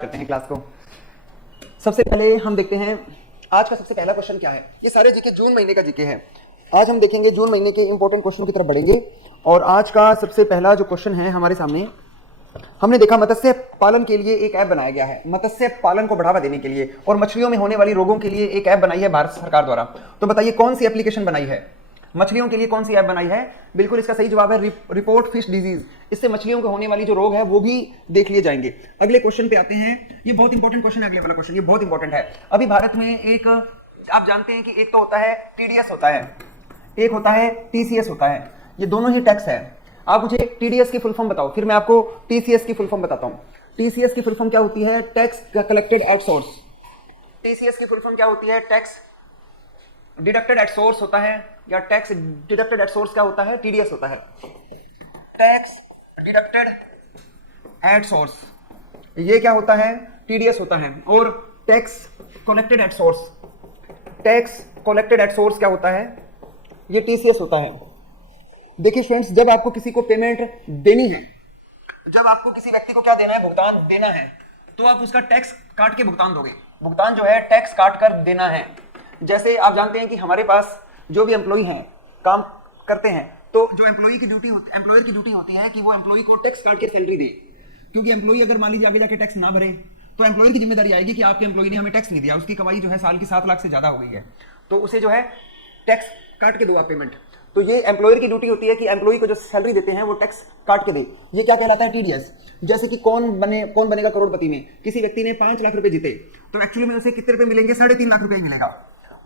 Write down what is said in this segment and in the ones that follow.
करते हैं क्लास को। सबसे पहले हम देखते हैं आज का सबसे पहला क्वेश्चन क्या है। ये सारे जीके जून महीने का जीके है। आज हम देखेंगे जून महीने के इंपॉर्टेंट क्वेश्चनों की तरफ बढ़ेंगे। और आज का सबसे पहला जो क्वेश्चन है हमारे सामने, हमने देखा मत्स्य पालन के लिए एक ऐप बनाया गया है, मत्स्य पालन को बढ़ावा देने के लिए, और मछलियों में होने वाली रोगों के लिए एक ऐप बनाई है भारत सरकार द्वारा। तो बताइए कौन सी एप्लीकेशन बनाई है, मछलियों के लिए कौन सी ऐप बनाई है? बिल्कुल इसका सही जवाब है रिपोर्ट फिश डिजीज। इससे मछलियों को होने वाली जो रोग है वो भी देख लिए जाएंगे। अगले क्वेश्चन पे आते हैं। ये बहुत इंपॉर्टेंट क्वेश्चन है, अगले वाला क्वेश्चन ये बहुत इंपॉर्टेंट है। अभी भारत में एक, आप जानते हैं कि एक तो होता है टीडीएस होता है, एक होता है टीसीएस होता है। ये दोनों ही टैक्स है। आप मुझे टीडीएस की फुल फॉर्म बताओ, फिर मैं आपको टीसीएस की फुल फॉर्म बताता हूं। टीसीएस की फुल फॉर्म क्या होती है? Tax collected at source. TCS की फुल फॉर्म क्या होती है? टैक्स डिडक्टेड एट सोर्स होता है, या टैक्स डिडक्टेड एट सोर्स क्या होता है? टीडीएस होता है। टैक्स डिडक्टेड एट सोर्स ये क्या होता है? टीडीएस होता है। और tax collected at source, tax collected at source क्या होता है? ये टीसीएस होता है। देखिए फ्रेंड्स, जब आपको किसी को पेमेंट देनी है, जब आपको किसी व्यक्ति को क्या देना है? भुगतान देना है, तो आप उसका टैक्स काट के भुगतान दोगे। भुगतान जो है टैक्स काट कर देना है। जैसे आप जानते हैं कि हमारे पास जो भी एम्प्लॉई हैं, काम करते हैं, तो जो एम्प्लॉयर की ड्यूटी होती है कि वो एम्प्लॉई को टैक्स काट के सैलरी दे। क्योंकि एम्प्लॉई अगर मान लीजिए आगे जाके टैक्स ना भरे तो एम्प्लॉयर की जिम्मेदारी आएगी कि आपके एम्प्लॉई ने हमें टैक्स नहीं दिया, उसकी कमाई जो है साल की 7 लाख से ज्यादा हो गई है, तो उसे जो है टैक्स काट के दो आप पेमेंट। तो ये एम्प्लॉयर की ड्यूटी होती है कि एम्प्लॉई को जो सैलरी देते हैं वो टैक्स काट के दे। ये क्या कहलाता है? टीडीएस। जैसे कि कौन बनेगा करोड़पति में? किसी व्यक्ति ने 5 लाख रुपए जीते, तो एक्चुअली में उसे कितने रुपए मिलेंगे? 3.5 लाख रुपए ही मिलेगा।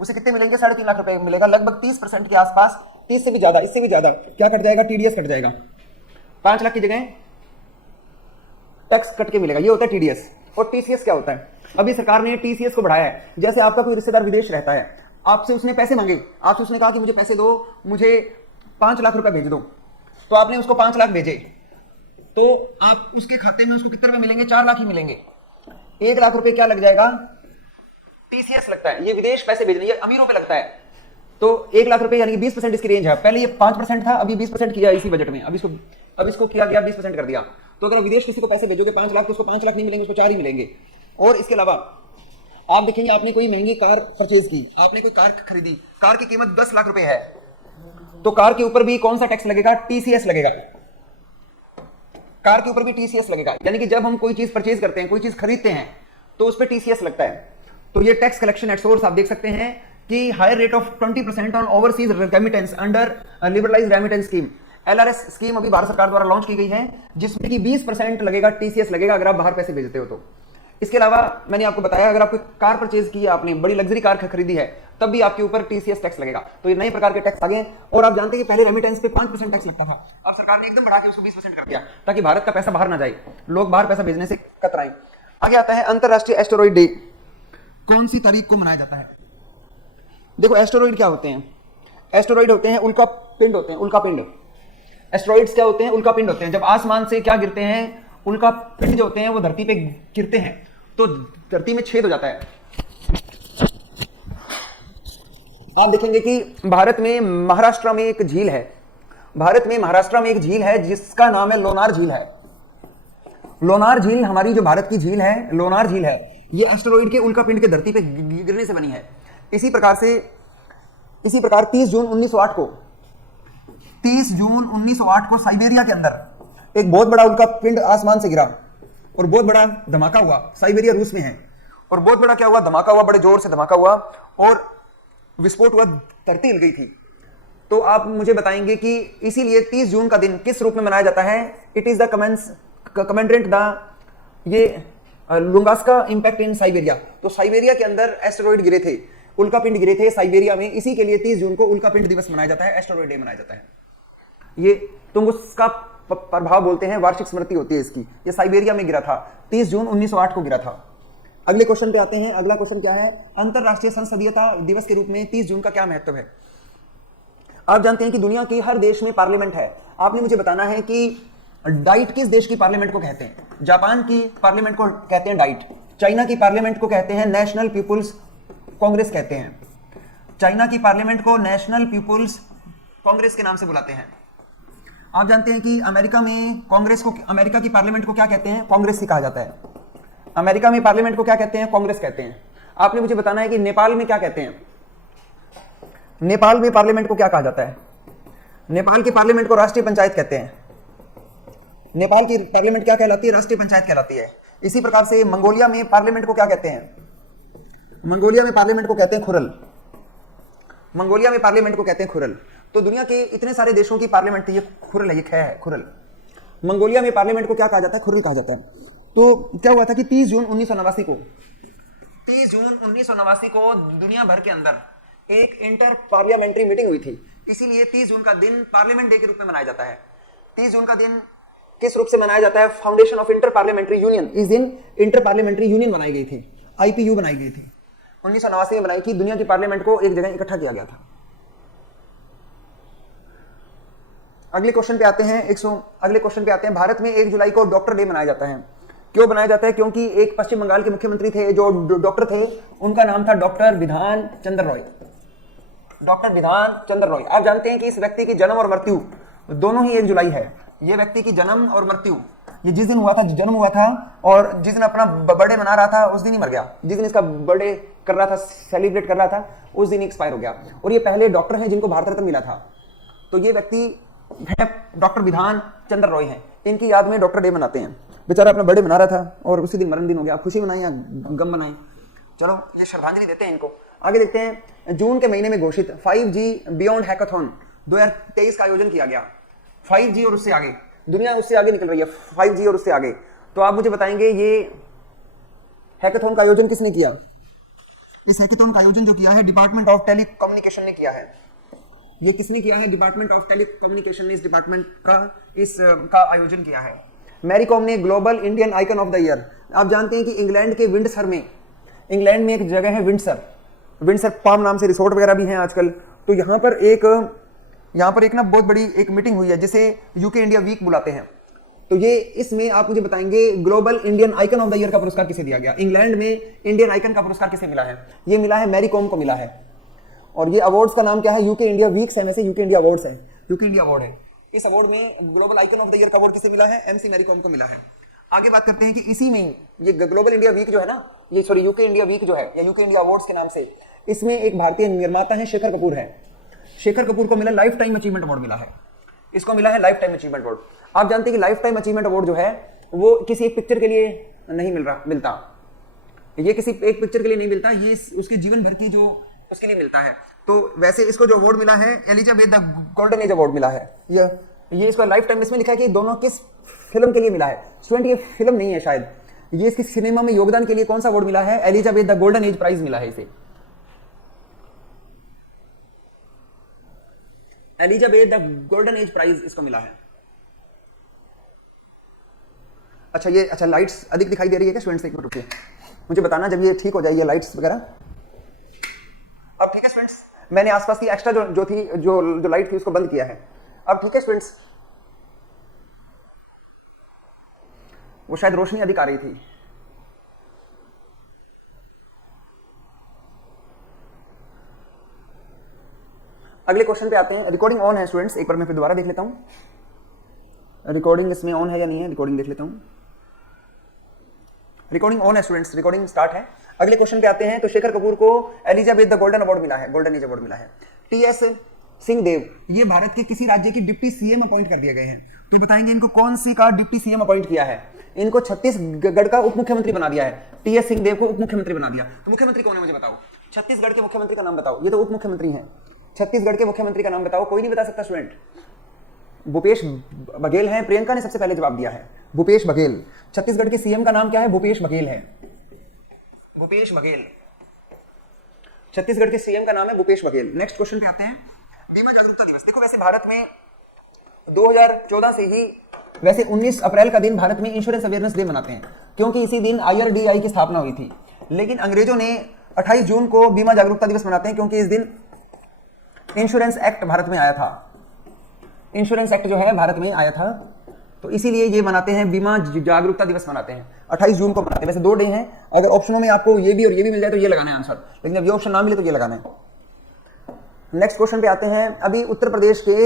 उसे कितने मिलेंगे? 3.5 लाख रुपए मिलेगा। लगभग 30% के आसपास, 30 से भी ज्यादा, इससे भी ज्यादा क्या कट जाएगा? टीडीएस कट जाएगा। 5 लाख की जगह टैक्स कट के मिलेगा। ये होता है टीडीएस। और टीसीएस क्या होता है? अभी सरकार ने टीसीएस को बढ़ाया है। जैसे आपका कोई रिश्तेदार विदेश रहता है, आपसे उसने पैसे मांगे, आपसे उसने कहा कि मुझे पैसे दो, मुझे 5 लाख रुपए भेज दो, तो आपने उसको 5 लाख भेजे, तो आप उसके खाते में उसको कितने रुपए मिलेंगे? 4 लाख ही मिलेंगे। 1 लाख रुपए क्या लग जाएगा? टीसीएस लगता है। ये विदेश पैसे भेजने, ये अमीरों पे लगता है। तो 1 लाख रुपए यानी कि 20% इसकी रेंज है। पहले ये 5% था, अभी 20% किया इसी बजट में। अब इसको किया गया 20% कर दिया। तो अगर विदेश किसी को पैसे भेजोगे 5 लाख, तो उसको 5 लाख नहीं मिलेंगे, उसको 4 ही मिलेंगे। और इसके अलावा आप देखेंगे, आपने कोई महंगी कार परचेज की, आपने कोई कार खरीदी, कार की कीमत 10 लाख रुपए है, तो कार के ऊपर भी कौन सा टैक्स लगेगा? टीसीएस लगेगा। कार के ऊपर भी टीसीएस लगेगा। यानी कि जब हम कोई चीज परचेज करते हैं, कोई चीज खरीदते हैं, तो उस पर टीसीएस लगता है। तो ये टैक्स कलेक्शन एट सोर्स आप देख सकते हैं कि higher rate of 20% on overseas remittance under liberalised remittance scheme. LRS scheme अभी भारत सरकार द्वारा लॉन्च की गई है, जिसमें कि 20% लगेगा, टीसीएस लगेगा अगर आप बाहर पैसे भेजते हो तो। इसके अलावा मैंने आपको बताया, अगर आपको कार परचेज की है, आपने बड़ी लग्जरी कार खरीदी है, तब भी आपके ऊपर टीसीएस टैक्स लगेगा। तो ये नए प्रकार के टैक्स आ गए। और आप जानते हैं कि पहले रेमिटेंस पे 5% टैक्स लगता था, अब सरकार ने एकदम बढ़ा के उसको 20% कर दिया, ताकि भारत का पैसा बाहर ना जाए, लोग बाहर पैसा भेजने से कतराएं। आगे आता है अंतरराष्ट्रीय एस्टेरॉइड डे। कौन सी तारीख को मनाया जाता है? देखो एस्टेरॉइड क्या होते हैं? एस्टेरॉइड होते हैं उल्का पिंड, होते हैं उल्का पिंड। एस्टेरॉइड्स क्या होते हैं? उल्का पिंड होते हैं। जब आसमान से क्या गिरते हैं? उल्का पिंड जो होते हैं वो धरती पे गिरते हैं, तो धरती में छेद हो जाता है। आप देखेंगे कि भारत में महाराष्ट्र में एक झील है, भारत में महाराष्ट्र में एक झील है जिसका नाम है लोनार झील है। लोनार झील हमारी जो भारत की झील है, लोनार झील है, ये एस्टेरॉइड के उल्का पिंड के धरती पे गिरने से बनी है। इसी प्रकार 30 जून 1908 को साइबेरिया के अंदर एक बहुत बड़ा उल्का पिंड आसमान से गिरा और बहुत बड़ा धमाका हुआ। साइबेरिया रूस में है, और बहुत बड़ा क्या हुआ? धमाका हुआ, बड़े जोर से धमाका हुआ और विस्फोट हुआ, धरती हिल गई थी। तो आप मुझे बताएंगे कि इसीलिए 30 जून का दिन किस रूप में मनाया जाता है? इट इज द कमेंडेंट द ये लुंगास्का इंपैक्ट इन साइबेरिया। तो साइबेरिया के अंदर एस्टेरॉइड गिरे थे, उल्का पिंड गिरे थे साइबेरिया में, इसी के लिए 30 जून को उल्का पिंड दिवस मनाया जाता है, एस्टेरॉइड डे मनाया जाता है। ये तुंगुस्का प्रभाव बोलते हैं, वार्षिक स्मृति होती है इसकी। ये साइबेरिया में गिरा था, 30 जून 1908 को गिरा था। अगले क्वेश्चन पे आते हैं। अगला क्वेश्चन क्या है? अंतरराष्ट्रीय संसदीयता दिवस के रूप में 30 जून का क्या महत्व है? आप जानते हैं कि दुनिया के हर देश में पार्लियामेंट है। आपने मुझे बताना है कि डाइट किस देश की पार्लियामेंट को कहते हैं? जापान की पार्लियामेंट को कहते हैं डाइट, चाइना की पार्लियामेंट को कहते हैं नेशनल पीपुल्स कांग्रेस कहते हैं। चाइना की पार्लियामेंट को नेशनल पीपुल्स कांग्रेस के नाम से बुलाते हैं। आप जानते हैं कि अमेरिका में कांग्रेस को, अमेरिका की पार्लियामेंट को क्या कहते हैं? कांग्रेस ही कहा जाता है। अमेरिका में पार्लियामेंट को क्या कहते हैं? कांग्रेस कहते हैं। आपने मुझे बताना है कि नेपाल में क्या कहते हैं? नेपाल में पार्लियामेंट को क्या कहा जाता है? नेपाल की पार्लियामेंट को राष्ट्रीय पंचायत कहते हैं। नेपाल की पार्लियामेंट क्या कहलाती है? राष्ट्रीय पंचायत कहलाती है। इसी प्रकार से मंगोलिया में पार्लियामेंट को क्या कहते हैं? मंगोलिया में पार्लियामेंट को कहते हैं खुरल। मंगोलिया में पार्लियामेंट को कहते हैं खुरल। तो दुनिया के इतने सारे देशों की पार्लियामेंट थी, ये खुरल है, ये ख है, खुरल। मंगोलिया में पार्लियामेंट को क्या कहा जाता है? खुरल कहा जाता है। तो क्या हुआ था कि 30 जून 1989 को दुनिया भर के अंदर एक इंटर पार्लियामेंट्री मीटिंग हुई थी। इसीलिए 30 जून का दिन पार्लियामेंट डे के रूप में मनाया जाता है। 30 जून का दिन किस रूप से मनाया जाता है? Foundation of inter parliamentary union. इस दिन इंटर पार्लियामेंट्री यूनियन बनाई गई थी, आईपीयू बनाई गई थी। 1989 में बनाई थी। दुनिया की पार्लियामेंट को एक जगह इकट्ठा किया गया था। अगले क्वेश्चन पे आते हैं। भारत में 1 जुलाई को डॉक्टर डे मनाया जाता है। क्यों बनाया जाता है? क्योंकि एक पश्चिम बंगाल के मुख्यमंत्री थे जो डॉक्टर थे, उनका नाम था डॉक्टर विधान चंद्र रॉय। डॉक्टर विधान चंद्र रॉय। आप जानते हैं कि इस व्यक्ति की जन्म और मृत्यु दोनों ही 1 जुलाई है। ये व्यक्ति की जन्म और मृत्यु, ये जिस दिन हुआ था, जन्म हुआ था, और जिस दिन अपना बर्थडे मना रहा था उस दिन ही मर गया। जिस दिन इसका बर्थडे कर रहा था, सेलिब्रेट कर रहा था, उस दिन एक्सपायर हो गया। और ये पहले डॉक्टर हैं जिनको भारत रत्न मिला था। तो ये व्यक्ति है डॉक्टर विधान चंद्र रॉय हैं। इनकी याद में डॉक्टर डे मनाते हैं। बेचारा अपना बर्थडे मना रहा था और उसी दिन मरण दिन हो गया। आप खुशी मनाएं या गम मनाएं, चलो ये श्रद्धांजलि देते हैं इनको। आगे देखते हैं। जून के महीने में घोषित 5G बियॉन्ड हैकाथॉन 2023 का आयोजन किया गया। 5G और उससे आगे, दुनिया उससे आगे निकल रही है, 5G और उससे आगे। तो आप मुझे बताएंगे ये हैकाथॉन का आयोजन किसने किया? इस हैकाथॉन का आयोजन जो किया है डिपार्टमेंट ऑफ टेलीकम्युनिकेशन ने किया है। ये किसने किया है? डिपार्टमेंट ऑफ टेलीकम्युनिकेशन ने इस डिपार्टमेंट का आयोजन किया है। मैरी कॉम ने global Indian icon of the year. आप जानते हैं कि इंग्लैंड के विंडसर में, इंग्लैंड में एक जगह है विंडसर पाम नाम से रिसोर्ट वगैरह भी हैं आजकल। तो यहाँ पर एक ना बहुत बड़ी एक मीटिंग हुई है जिसे यूके इंडिया वीक बुलाते हैं। तो ये इसमें आप मुझे बताएंगे global Indian icon of the year का पुरस्कार किसे दिया गया? इंग्लैंड में इंडियन आइकन का पुरस्कार किसे मिला है? ये मिला है मैरी कॉम को मिला है। और ये अवार्ड्स का नाम क्या है? यूके इंडिया वीक्स है, में से यूके इंडिया अवार्ड्स है, यूके इंडिया अवार्ड है। इस अवार्ड में global icon of the year का अवार्ड किसे मिला है? एमसी मैरी कॉम को मिला है। आगे बात करते हैं कि इसी में ये ग्लोबल इंडिया वीक जो है ना, ये सॉरी यूके इंडिया वीक जो है या यूके इंडिया अवार्ड्स के नाम से, इसमें एक भारतीय निर्माता है शेखर कपूर है। शेखर कपूर को मिला लाइफ टाइम अचीवमेंट अवार्ड मिला है। इसको मिला है लाइफ टाइम अचीवमेंट अवार्ड। आप जानते हैं कि लाइफ टाइम अचीवमेंट अवार्ड जो है वो किसी एक पिक्चर के लिए नहीं मिलता। ये किसी एक पिक्चर के लिए नहीं मिलता, ये उसके जीवन भर की जो उसके लिए मिलता है। तो वैसे इसको जो अवार्ड मिला है Elizabeth the golden as award मिला है। ये इसका लाइफ टाइम इसमें लिखा है कि दोनों किस फिल्म के लिए मिला है। स्टूडेंट ये फिल्म नहीं है शायद, ये इसकी सिनेमा में योगदान के लिए कौन सा अवार्ड मिला है? Elizabeth the golden age prize मिला है इसे। Elizabeth the golden age prize इसको मिला है। अच्छा लाइट्स अधिक दिखाई दे रही है क्या स्टूडेंट्स? एक मिनट रुकिए, मुझे बताना जब ये ठीक हो जाए ये लाइट्स वगैरह। अब ठीक है स्टूडेंट्स, मैंने आसपास की एक्स्ट्रा जो लाइट थी उसको बंद किया है। अब ठीक है स्टूडेंट्स, वो शायद रोशनी अधिक आ रही थी। अगले क्वेश्चन पे आते हैं। रिकॉर्डिंग ऑन है स्टूडेंट्स, एक बार मैं फिर दोबारा देख लेता हूं रिकॉर्डिंग इसमें ऑन है या नहीं है। रिकॉर्डिंग देख लेता हूं। रिकॉर्डिंग ऑन है स्टूडेंट्स, रिकॉर्डिंग स्टार्ट है। अगले क्वेश्चन पे आते हैं। तो शेखर कपूर को एलिजाबेथ द गोल्डन अवार्ड मिला है, गोल्डन एज अवार्ड मिला है। टीएस सिंहदेव ये भारत के किसी राज्य की डिप्टी सीएम अपॉइंट कर दिए गए हैं। तो बताएंगे इनको कौन सी का डिप्टी सीएम अपॉइंट किया है? इनको छत्तीसगढ़ का उप मुख्यमंत्री बना दिया है। टीएस सिंहदेव को उप मुख्यमंत्री बना दिया। तो मुख्यमंत्री कौन है मुझे बताओ? छत्तीसगढ़ के मुख्यमंत्री का नाम बताओ। ये तो उप मुख्यमंत्री हैं। छत्तीसगढ़ के मुख्यमंत्री का नाम बताओ। कोई नहीं बता सकता स्टूडेंट? भूपेश बघेल हैं। प्रियंका ने सबसे पहले जवाब दिया है, भूपेश बघेल। छत्तीसगढ़ के सीएम का नाम क्या है? भूपेश बघेल है, भूपेश बघेल। छत्तीसगढ़ के सीएम का नाम है भूपेश बघेल। नेक्स्ट क्वेश्चन पे आते हैं। बीमा जागरूकता दिवस। देखो वैसे भारत में 2014 से ही वैसे 19 अप्रैल का दिन भारत में इंश्योरेंस अवेयरनेस डे मनाते हैं, क्योंकि इसी दिन IRDAI की स्थापना हुई थी। लेकिन अंग्रेजों ने 28 जून को बीमा जागरूकता दिवस मनाते हैं, क्योंकि इस दिन इंश्योरेंस एक्ट भारत में आया था। इंश्योरेंस एक्ट जो है भारत में आया था, तो इसीलिए ये मनाते हैं, बीमा जागरूकता दिवस मनाते हैं। 28 जून को मनाते हैं। वैसे 2 डे हैं, अगर ऑप्शनों में आपको ये भी और ये भी मिल जाए तो ये लगाना है आंसर, लेकिन जब ये ऑप्शन ना मिले तो ये लगाना है। नेक्स्ट क्वेश्चन पे आते हैं। अभी उत्तर प्रदेश के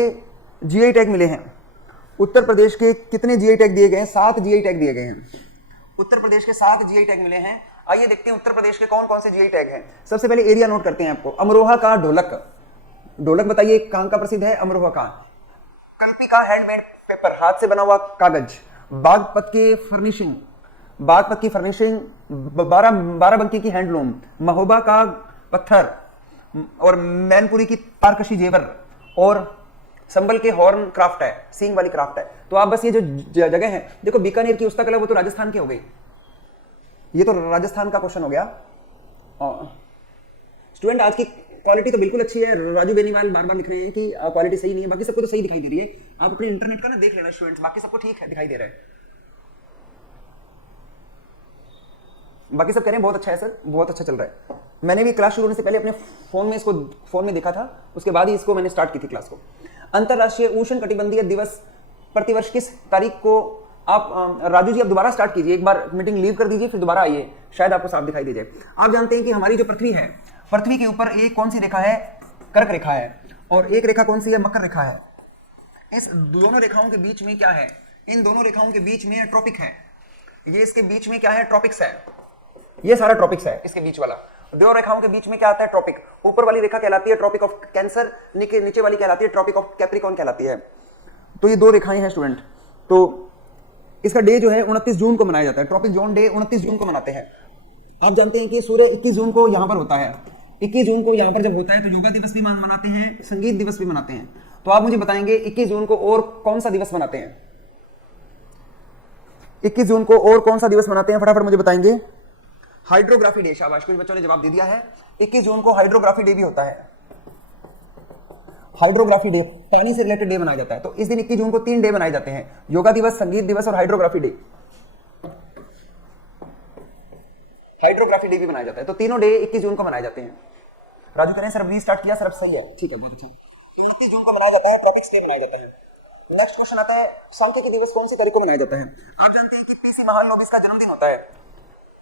GI टैग मिले हैं। उत्तर प्रदेश के कितने GI टैग दिए गए हैं? 7 GI टैग दिए गए हैं। उत्तर प्रदेश के 7 जीआई टैग मिले हैं। आइए देखते हैं उत्तर प्रदेश के कौन कौन से जीआई टैग हैं। सबसे पहले एरिया नोट करते हैं आपको। अमरोहा का ढोलक, ढोलक बताइए कहां का प्रसिद्ध है? अमरोहा का। कल्पी का हैंडमेड पेपर, हाथ से बना हुआ कागज। बागपत के फर्निशिंग, बागपत की फर्निशिंग। बाराबंकी की हैंडलूम। महोबा का पत्थर और मैनपुरी की तारकशी जेवर और संबल के हॉर्न क्राफ्ट है, सींग वाली क्राफ्ट है। तो आप बस ये जो जगह है देखो, बीकानेर की उस्तकला वो तो राजस्थान की हो गई, ये तो राजस्थान का क्वेश्चन हो गया। स्टूडेंट आज की क्वालिटी तो बिल्कुल अच्छी है, राजू बेनीवाल बार बार लिख रहे हैं कि क्वालिटी सही नहीं है, बाकी सबको तो सही दिखाई दे रही है। आप अपने इंटरनेट का ना देख लेना स्टूडेंट्स, बाकी सबको ठीक है दिखाई दे रहा है, बाकी सब कह रहे हैं बहुत अच्छा है सर, बहुत अच्छा चल रहा है। मैंने भी क्लास शुरू होने से पहले अपने फोन में इसको फोन में देखा था, उसके बाद ही इसको मैंने स्टार्ट की थी क्लास को। अंतरराष्ट्रीय उष्ण कटिबंधीय दिवस प्रतिवर्ष किस तारीख को? आप राजू जी आप दोबारा स्टार्ट कीजिए, एक बार मीटिंग लीव कर दीजिए फिर दोबारा आइए, शायद आपको साफ दिखाई दे जाए। आप जानते हैं कि हमारी जो पृथ्वी है, पृथ्वी के ऊपर एक कौन सी रेखा है? कर्क रेखा है, और एक रेखा कौन सी है? मकर रेखा है। इस दोनों रेखाओं के बीच में क्या है? इन दोनों रेखाओं के बीच में ट्रॉपिक है, ये इसके बीच में क्या है? ट्रॉपिक्स है, ये सारा ट्रॉपिक्स है इसके बीच वाला। दो रेखाओं के बीच में क्या आता है? ट्रॉपिक। ऊपर वाली रेखा कहलाती है ट्रॉपिक ऑफ कैंसर, नीचे वाली कहलाती है ट्रॉपिक ऑफ कैप्रिकॉर्न कहलाती है। तो ये दो रेखाएं हैं स्टूडेंट। तो इसका डे जो है 29 जून को मनाया जाता है, ट्रॉपिक जोन डे 29 जून को मनाते हैं। आप जानते हैं कि सूर्य 21 जून को यहां पर होता है, 21 जून को यहां पर जब होता है तो योगा दिवस भी मनाते हैं, संगीत दिवस भी मनाते हैं। तो आप मुझे बताएंगे 21 जून को और कौन सा दिवस मनाते हैं? 21 जून को और कौन सा दिवस मनाते हैं, फटाफट मुझे बताएंगे। हाइड्रोग्राफी डे, शाबाश, कुछ बच्चों ने जवाब दे दिया है। 21 जून को हाइड्रोग्राफी डे भी होता है, हाइड्रोग्राफी डे, पानी से रिलेटेड डे मनाया जाता है। तो इस दिन 21 जून को 3 डे मनाए जाते हैं, योगा दिवस, संगीत दिवस और हाइड्रोग्राफी डे। हाइड्रोग्राफी डे भी मनाया जाता है, तो तीनों डे 21 जून को मनाए जाते हैं। राजू कह रहे हैं सर रीस्टार्ट किया, सर सही है, ठीक है, बहुत अच्छा। 29 जून को मनाया जाता है, ट्रॉपिक्स डे मनाया जाता है। नेक्स्ट क्वेश्चन आता है, सांख्यिकी दिवस कौन सी तारीख को मनाया जाता है? आप जानते हैं कि पीसी महालनोबिस का जन्मदिन होता है,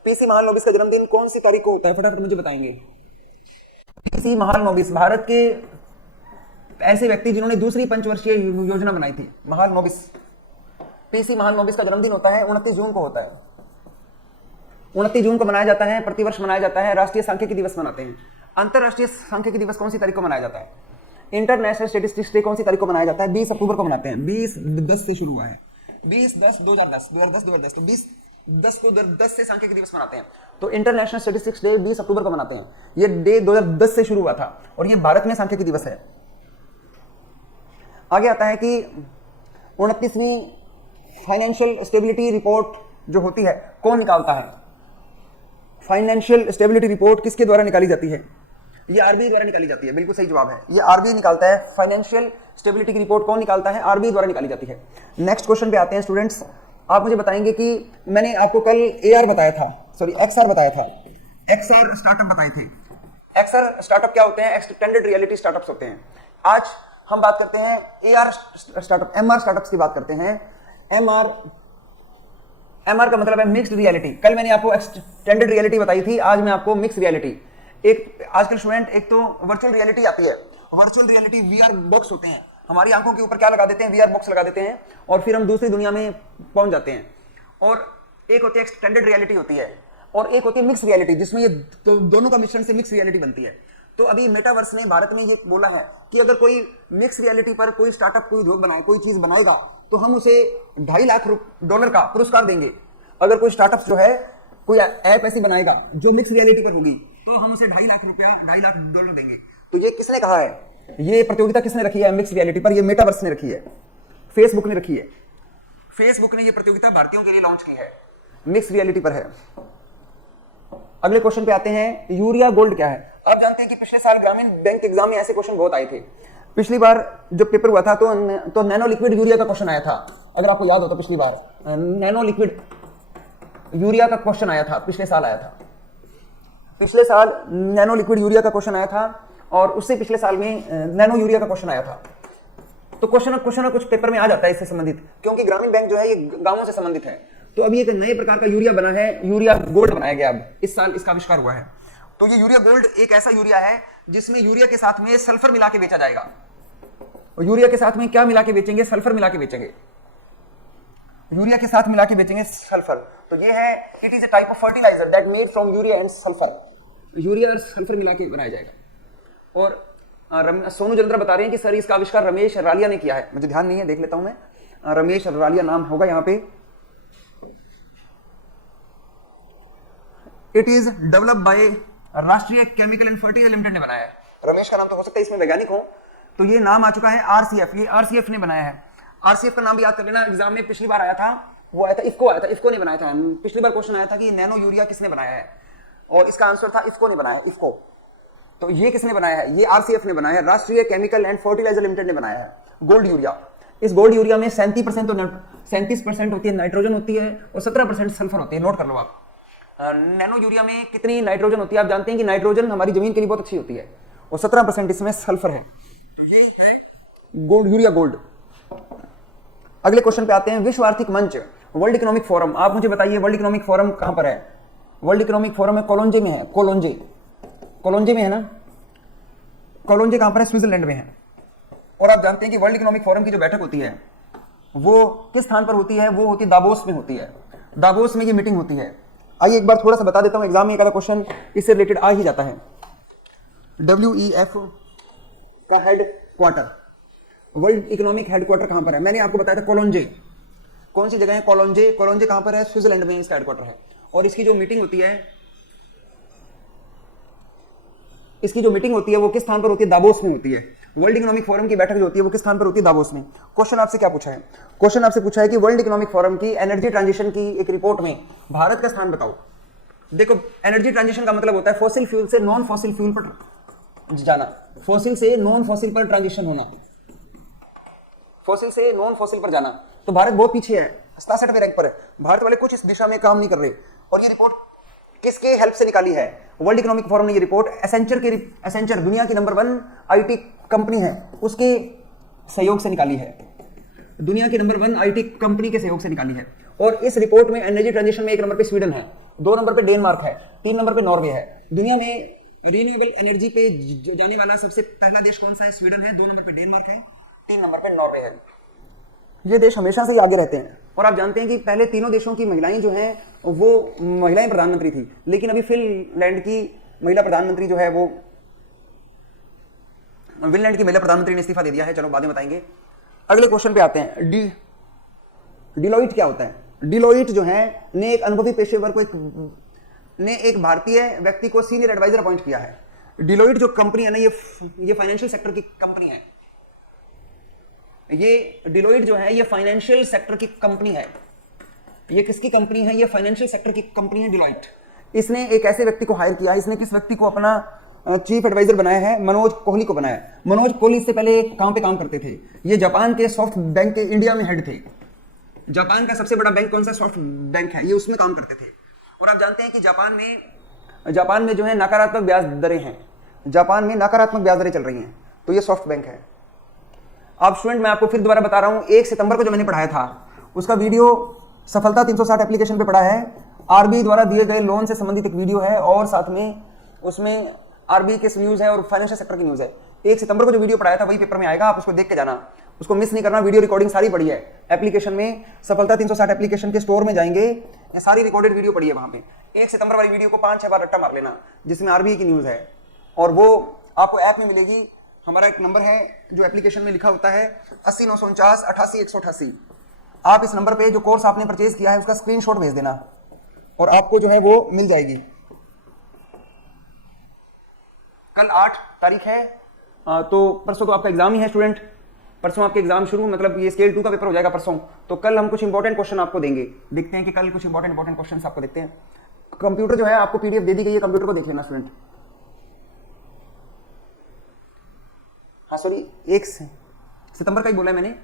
पीसी महालनोबिस का जन्मदिन कौन सी तारीख को होता है? फटाफट मुझे बताएंगे। पीसी महालनोबिस भारत के ऐसे व्यक्ति जिन्होंने दूसरी पंचवर्षीय योजना बनाई थी, महालनोबिस। पीसी महालनोबिस का जन्मदिन होता है 29 जून को होता है, 29 जून को मनाया जाता है, प्रतिवर्ष मनाया जाता है। राष्ट्रीय सांख्यिकी दिवस मनाते हैं। अंतरराष्ट्रीय सांख्यिकी दिवस कौन सी तारीख को मनाया जाता है? इंटरनेशनल स्टैटिस्टिक्स डे कौन सी तारीख को मनाया जाता है? 20 अक्टूबर को मनाते हैं, 20/10 से शुरू हुआ है, 20/10/2010, तो 20/10 को 10 से सांख्यिकी दिवस मनाते हैं। तो इंटरनेशनल स्टैटिस्टिक्स डे 20 अक्टूबर को मनाते हैं। ये डे 2010 से शुरू हुआ था और ये भारत में सांख्यिकी दिवस है। आगे आता है कि 29वीं फाइनेंशियल स्टेबिलिटी रिपोर्ट जो होती है कौन निकालता है? फाइनेंशियल स्टेबिलिटी रिपोर्ट किसके द्वारा निकाली जाती है? ये आरबीआई द्वारा निकाली जाती है, बिल्कुल सही जवाब है, ये आरबीआई निकालता है। फाइनेंशियल स्टेबिलिटी की रिपोर्ट कौन निकालता है? आरबीआई द्वारा निकाली जाती है। नेक्स्ट क्वेश्चन पे आते हैं स्टूडेंट्स। आप मुझे बताएंगे कि मैंने आपको कल एआर बताया था, सॉरी एक्सआर बताया था, एक्सआर स्टार्टअप बताए थे। एक्सआर स्टार्टअप क्या होते हैं? एक्सटेंडेड रियलिटी स्टार्टअप्स होते हैं। आज हम बात करते हैं एआर स्टार्टअप, एमआर स्टार्टअप्स की बात करते हैं। एमआर का मतलब है मिक्स्ड रियलिटी। कल मैंने आपको एक्सटेंडेड रियलिटी बताई थी, आज मैं आपको मिक्स्ड रियलिटी। एक आजकल स्टूडेंट, एक तो वर्चुअल रियलिटी आती है, वर्चुअल रियलिटी वीआर बॉक्स होते हैं, हमारी आंखों के ऊपर क्या लगा देते हैं? वीआर बॉक्स लगा देते हैं और फिर हम दूसरी दुनिया में पहुंच जाते हैं। और एक होती है एक्सटेंडेड रियलिटी होती है, और एक होती है मिक्स रियलिटी, जिसमें ये तो दोनों का मिश्रण से मिक्स रियलिटी बनती है। तो अभी मेटावर्स ने भारत में ये बोला है कि अगर कोई मिक्स रियलिटी पर कोई स्टार्टअप, कोई उद्योग बनाए, कोई चीज बनाएगा तो हम उसे $2.5 लाख का पुरस्कार देंगे। अगर कोई स्टार्टअप जो है कोई ऐप ऐसी बनाएगा जो मिक्स रियलिटी पर होगी तो हम उसे $2.5 लाख देंगे। तो ये किसने कहा है? ये प्रतियोगिता किसने रखी है मिक्स रियलिटी पर? ये मेटावर्स ने रखी है, फेसबुक ने रखी है। फेसबुक ने ये प्रतियोगिता भारतीयों के लिए लॉन्च की है, मिक्स रियलिटी पर है। अगले क्वेश्चन पे आते हैं, यूरिया गोल्ड क्या है? आप जानते हैं कि पिछले साल ग्रामीण बैंक एग्जाम में ऐसे क्वेश्चन बहुत आए थे। पिछली बार जब पेपर हुआ था तो नैनो लिक्विड यूरिया का क्वेश्चन आया था, अगर आपको याद हो तो। पिछली बार नैनो लिक्विड यूरिया का क्वेश्चन आया था, पिछले साल आया था। पिछले साल नैनो लिक्विड यूरिया का क्वेश्चन आया था और उससे पिछले साल में नैनो यूरिया का क्वेश्चन आया था। तो क्वेश्चन कुछ पेपर में आ जाता है इससे संबंधित, क्योंकि ग्रामीण बैंक जो है ये गांवों से संबंधित है। तो अभी एक नए प्रकार का यूरिया बना है, यूरिया गोल्ड बनाया गया, अब इस साल इसका आविष्कार हुआ है। तो ये यूरिया गोल्ड एक ऐसा यूरिया है जिसमें यूरिया के साथ में सल्फर मिला के बेचा जाएगा। और यूरिया के साथ में क्या मिला के बेचेंगे? सल्फर मिला के बेचेंगे। यूरिया के साथ मिला के बेचेंगे सल्फर। तो ये है, it is a type of fertiliser that made from urea and sulphur. Urea और सल्फर मिला के बनाया जाएगा। और सोनू जलंधर बता रहे हैं कि सर इसका आविष्कार रमेश रालिया ने किया है। मुझे ध्यान नहीं है, देख लेता हूं मैं। रमेश रालिया नाम होगा यहाँ पे। इट इज डेवलप बाय राष्ट्रीय केमिकल एंड फर्टिलाइजर लिमिटेड ने बनाया है। रमेश का नाम तो हो सकता है इसमें वैज्ञानिक हो, तो ये नाम आ चुका है आरसीएफ। ये आरसीएफ ने बनाया है। आरसीएफ का नाम भी याद कर लेना, एग्जाम में पिछली बार आया था, वो आया था इफको, आया था इफको ने बनाया था। पिछली बार क्वेश्चन आया था कि नैनो यूरिया किसने बनाया है, और इसका आंसर था इफको ने बनाया, इफको। तो ये किसने बनाया है? ये आरसीएफ ने बनाया है, राष्ट्रीय केमिकल एंड फर्टिलाइजर लिमिटेड ने बनाया है। गोल्ड यूरिया, इस गोल्ड यूरिया में 37% तो 37% होती है नाइट्रोजन होती है और 17% सल्फर होती है। नोट कर लो आप। नैनो यूरिया में कितनी नाइट्रोजन होती है? आप जानते हैं कि नाइट्रोजन हमारी जमीन के लिए बहुत अच्छी होती है, और 17% इसमें सल्फर है। ये है गोल्ड यूरिया, गोल्ड। अगले क्वेश्चन पे आते हैं। विश्व आर्थिक मंच, वर्ल्ड इकोनॉमिक फोरम, आप मुझे बताइए वर्ल्ड इकोनॉमिक फोरम कहां पर है? वर्ल्ड इकोनॉमिक फोरम है कोलोंजे में है। कोलोंजे में है ना। कोलोंजे कहां पर है? स्विट्जरलैंड में है। और आप जानते हैं कि वर्ल्ड इकोनॉमिक फोरम की जो बैठक होती है वो किस स्थान पर होती है? वो होती है दावोस में होती है। दावोस में ये मीटिंग होती है। आइए एक बार थोड़ा सा बता देता हूं, एग्जाम में एक आधा क्वेश्चन इससे रिलेटेड आ ही जाता है। WEF का head quarter, world economic headquarter कहां पर है? मैंने आपको बताया था कोलोंजे। कौन सी जगह है? कोलोंजे। कोलोंजे कहां पर है? स्विट्जरलैंड में इसका हेडक्वार्टर है। और इसकी जो मीटिंग होती है, वो किस स्थान पर होती है? दावोस में होती है। वर्ल्ड इकोनॉमिक फोरम की बैठक जो होती है वो किस स्थान पर होती है? दावोस में। क्वेश्चन आपसे क्या पूछा है? क्वेश्चन आपसे पूछा है कि वर्ल्ड इकोनॉमिक फोरम की एनर्जी ट्रांजिशन की एक रिपोर्ट में भारत का स्थान बताओ। देखो, एनर्जी ट्रांजिशन का मतलब होता है फॉसिल फ्यूल से नॉन फॉसिल फ्यूल पर जाना, फॉसिल से नॉन फॉसिल पर ट्रांजिशन होना, फॉसिल से नॉन फॉसिल पर जाना। तो भारत बहुत पीछे है, 67वें रैंक पर है। भारत वाले कुछ इस दिशा में काम नहीं कर रहे। और ये रिपोर्ट किसके हेल्प से निकाली है? वर्ल्ड इकोनॉमिक फोरम ने ये रिपोर्ट एसेंचर दुनिया की नंबर 1 आईटी कंपनी है, उसके सहयोग से निकाली है। दुनिया की नंबर 1 आईटी कंपनी के सहयोग से निकाली है। और इस रिपोर्ट में एनर्जी ट्रांजिशन में 1 नंबर पे स्वीडन है, 2 नंबर पे डेनमार्क है, 3 नंबर पे नॉर्वे है। दुनिया में रिन्यूएबल एनर्जी पे जाने वाला सबसे पहला देश कौन सा है? स्वीडन है। 2 नंबर पे डेनमार्क है, 3 नंबर पे नॉर्वे है। ये देश हमेशा से ही आगे रहते हैं। और आप जानते हैं कि पहले तीनों देशों की महिलाएं जो हैं वो महिलाएं प्रधानमंत्री थी, लेकिन अभी फिनलैंड की महिला प्रधानमंत्री जो है वो फिनलैंड की महिला प्रधानमंत्री ने इस्तीफा दे दिया है। चलो बाद में बताएंगे। अगले क्वेश्चन पे आते हैं। डिलॉइट क्या होता है? डिलॉइट जो है ने एक अनुभवी पेशेवर को एक भारतीय व्यक्ति को सीनियर एडवाइजर अपॉइंट किया है। डिलॉइट जो कंपनी है ना, ये फाइनेंशियल सेक्टर की कंपनी है। ये डिलॉइट जो है ये फाइनेंशियल सेक्टर की कंपनी है। ये किसकी कंपनी है? ये फाइनेंशियल सेक्टर की कंपनी है डिलॉइट। इसने एक ऐसे व्यक्ति को हायर किया। इसने किस व्यक्ति को अपना चीफ एडवाइजर बनाया है? मनोज कोहली को बनाया। मनोज कोहली इससे पहले कहां पे काम करते थे? ये जापान के सॉफ्ट बैंक के इंडिया में हेड थे। जापान का सबसे बड़ा बैंक कौन सा? सॉफ्ट बैंक है, ये उसमें काम करते थे। और आप जानते हैं कि जापान में जो है नकारात्मक ब्याज दरें हैं। जापान में नकारात्मक ब्याज दरें चल रही हैं, तो ये सॉफ्ट बैंक है। आप स्टूडेंट, मैं आपको फिर दोबारा बता रहा हूं, 1 सितंबर को जो मैंने पढ़ाया था उसका वीडियो सफलता 360 एप्लीकेशन पे पढ़ा है। आरबीआई द्वारा दिए गए लोन से संबंधित एक वीडियो है, और साथ में उसमें आरबीआई के न्यूज है और फाइनेंशियल सेक्टर की न्यूज है। 1 सितंबर को जो वीडियो पढ़ाया था वही पेपर में आएगा, आप उसको देख के जाना, उसको मिस नहीं करना। वीडियो रिकॉर्डिंग सारी पड़ी है एप्लीकेशन में, सफलता 360 एप्लीकेशन के स्टोर में जाएंगे, ये सारी रिकॉर्डेड वीडियो पड़ी है वहां पे। 1 सितंबर वाली वीडियो को 5-6 बार रट्टा मार लेना, जिसमें आरबीआई की न्यूज है, और वो आपको ऐप में मिलेगी। हमारा एक नंबर है जो एप्लीकेशन में लिखा होता है 80 949 88 188। आप इस नंबर पे जो कोर्स आपने परचेज किया है उसका स्क्रीनशॉट भेज देना, और आपको जो है वो मिल जाएगी। कल 8 तारीख है, तो परसों तो आपका एग्जाम ही है स्टूडेंट। परसों आपके एग्जाम शुरू, मतलब ये स्केल 2 का पेपर हो जाएगा परसों। तो कल हम कुछ इंपॉर्टेंट क्वेश्चन आपको देंगे। देखते हैं कि कल कुछ इंपॉर्टेंट क्वेश्चन आपको देखते हैं। कंप्यूटर जो है आपको पीडीएफ दे दी गई है, कंप्यूटर को देख लेना स्टूडेंट। हाँ सॉरी, 1 सितंबर का ही बोला है मैंने।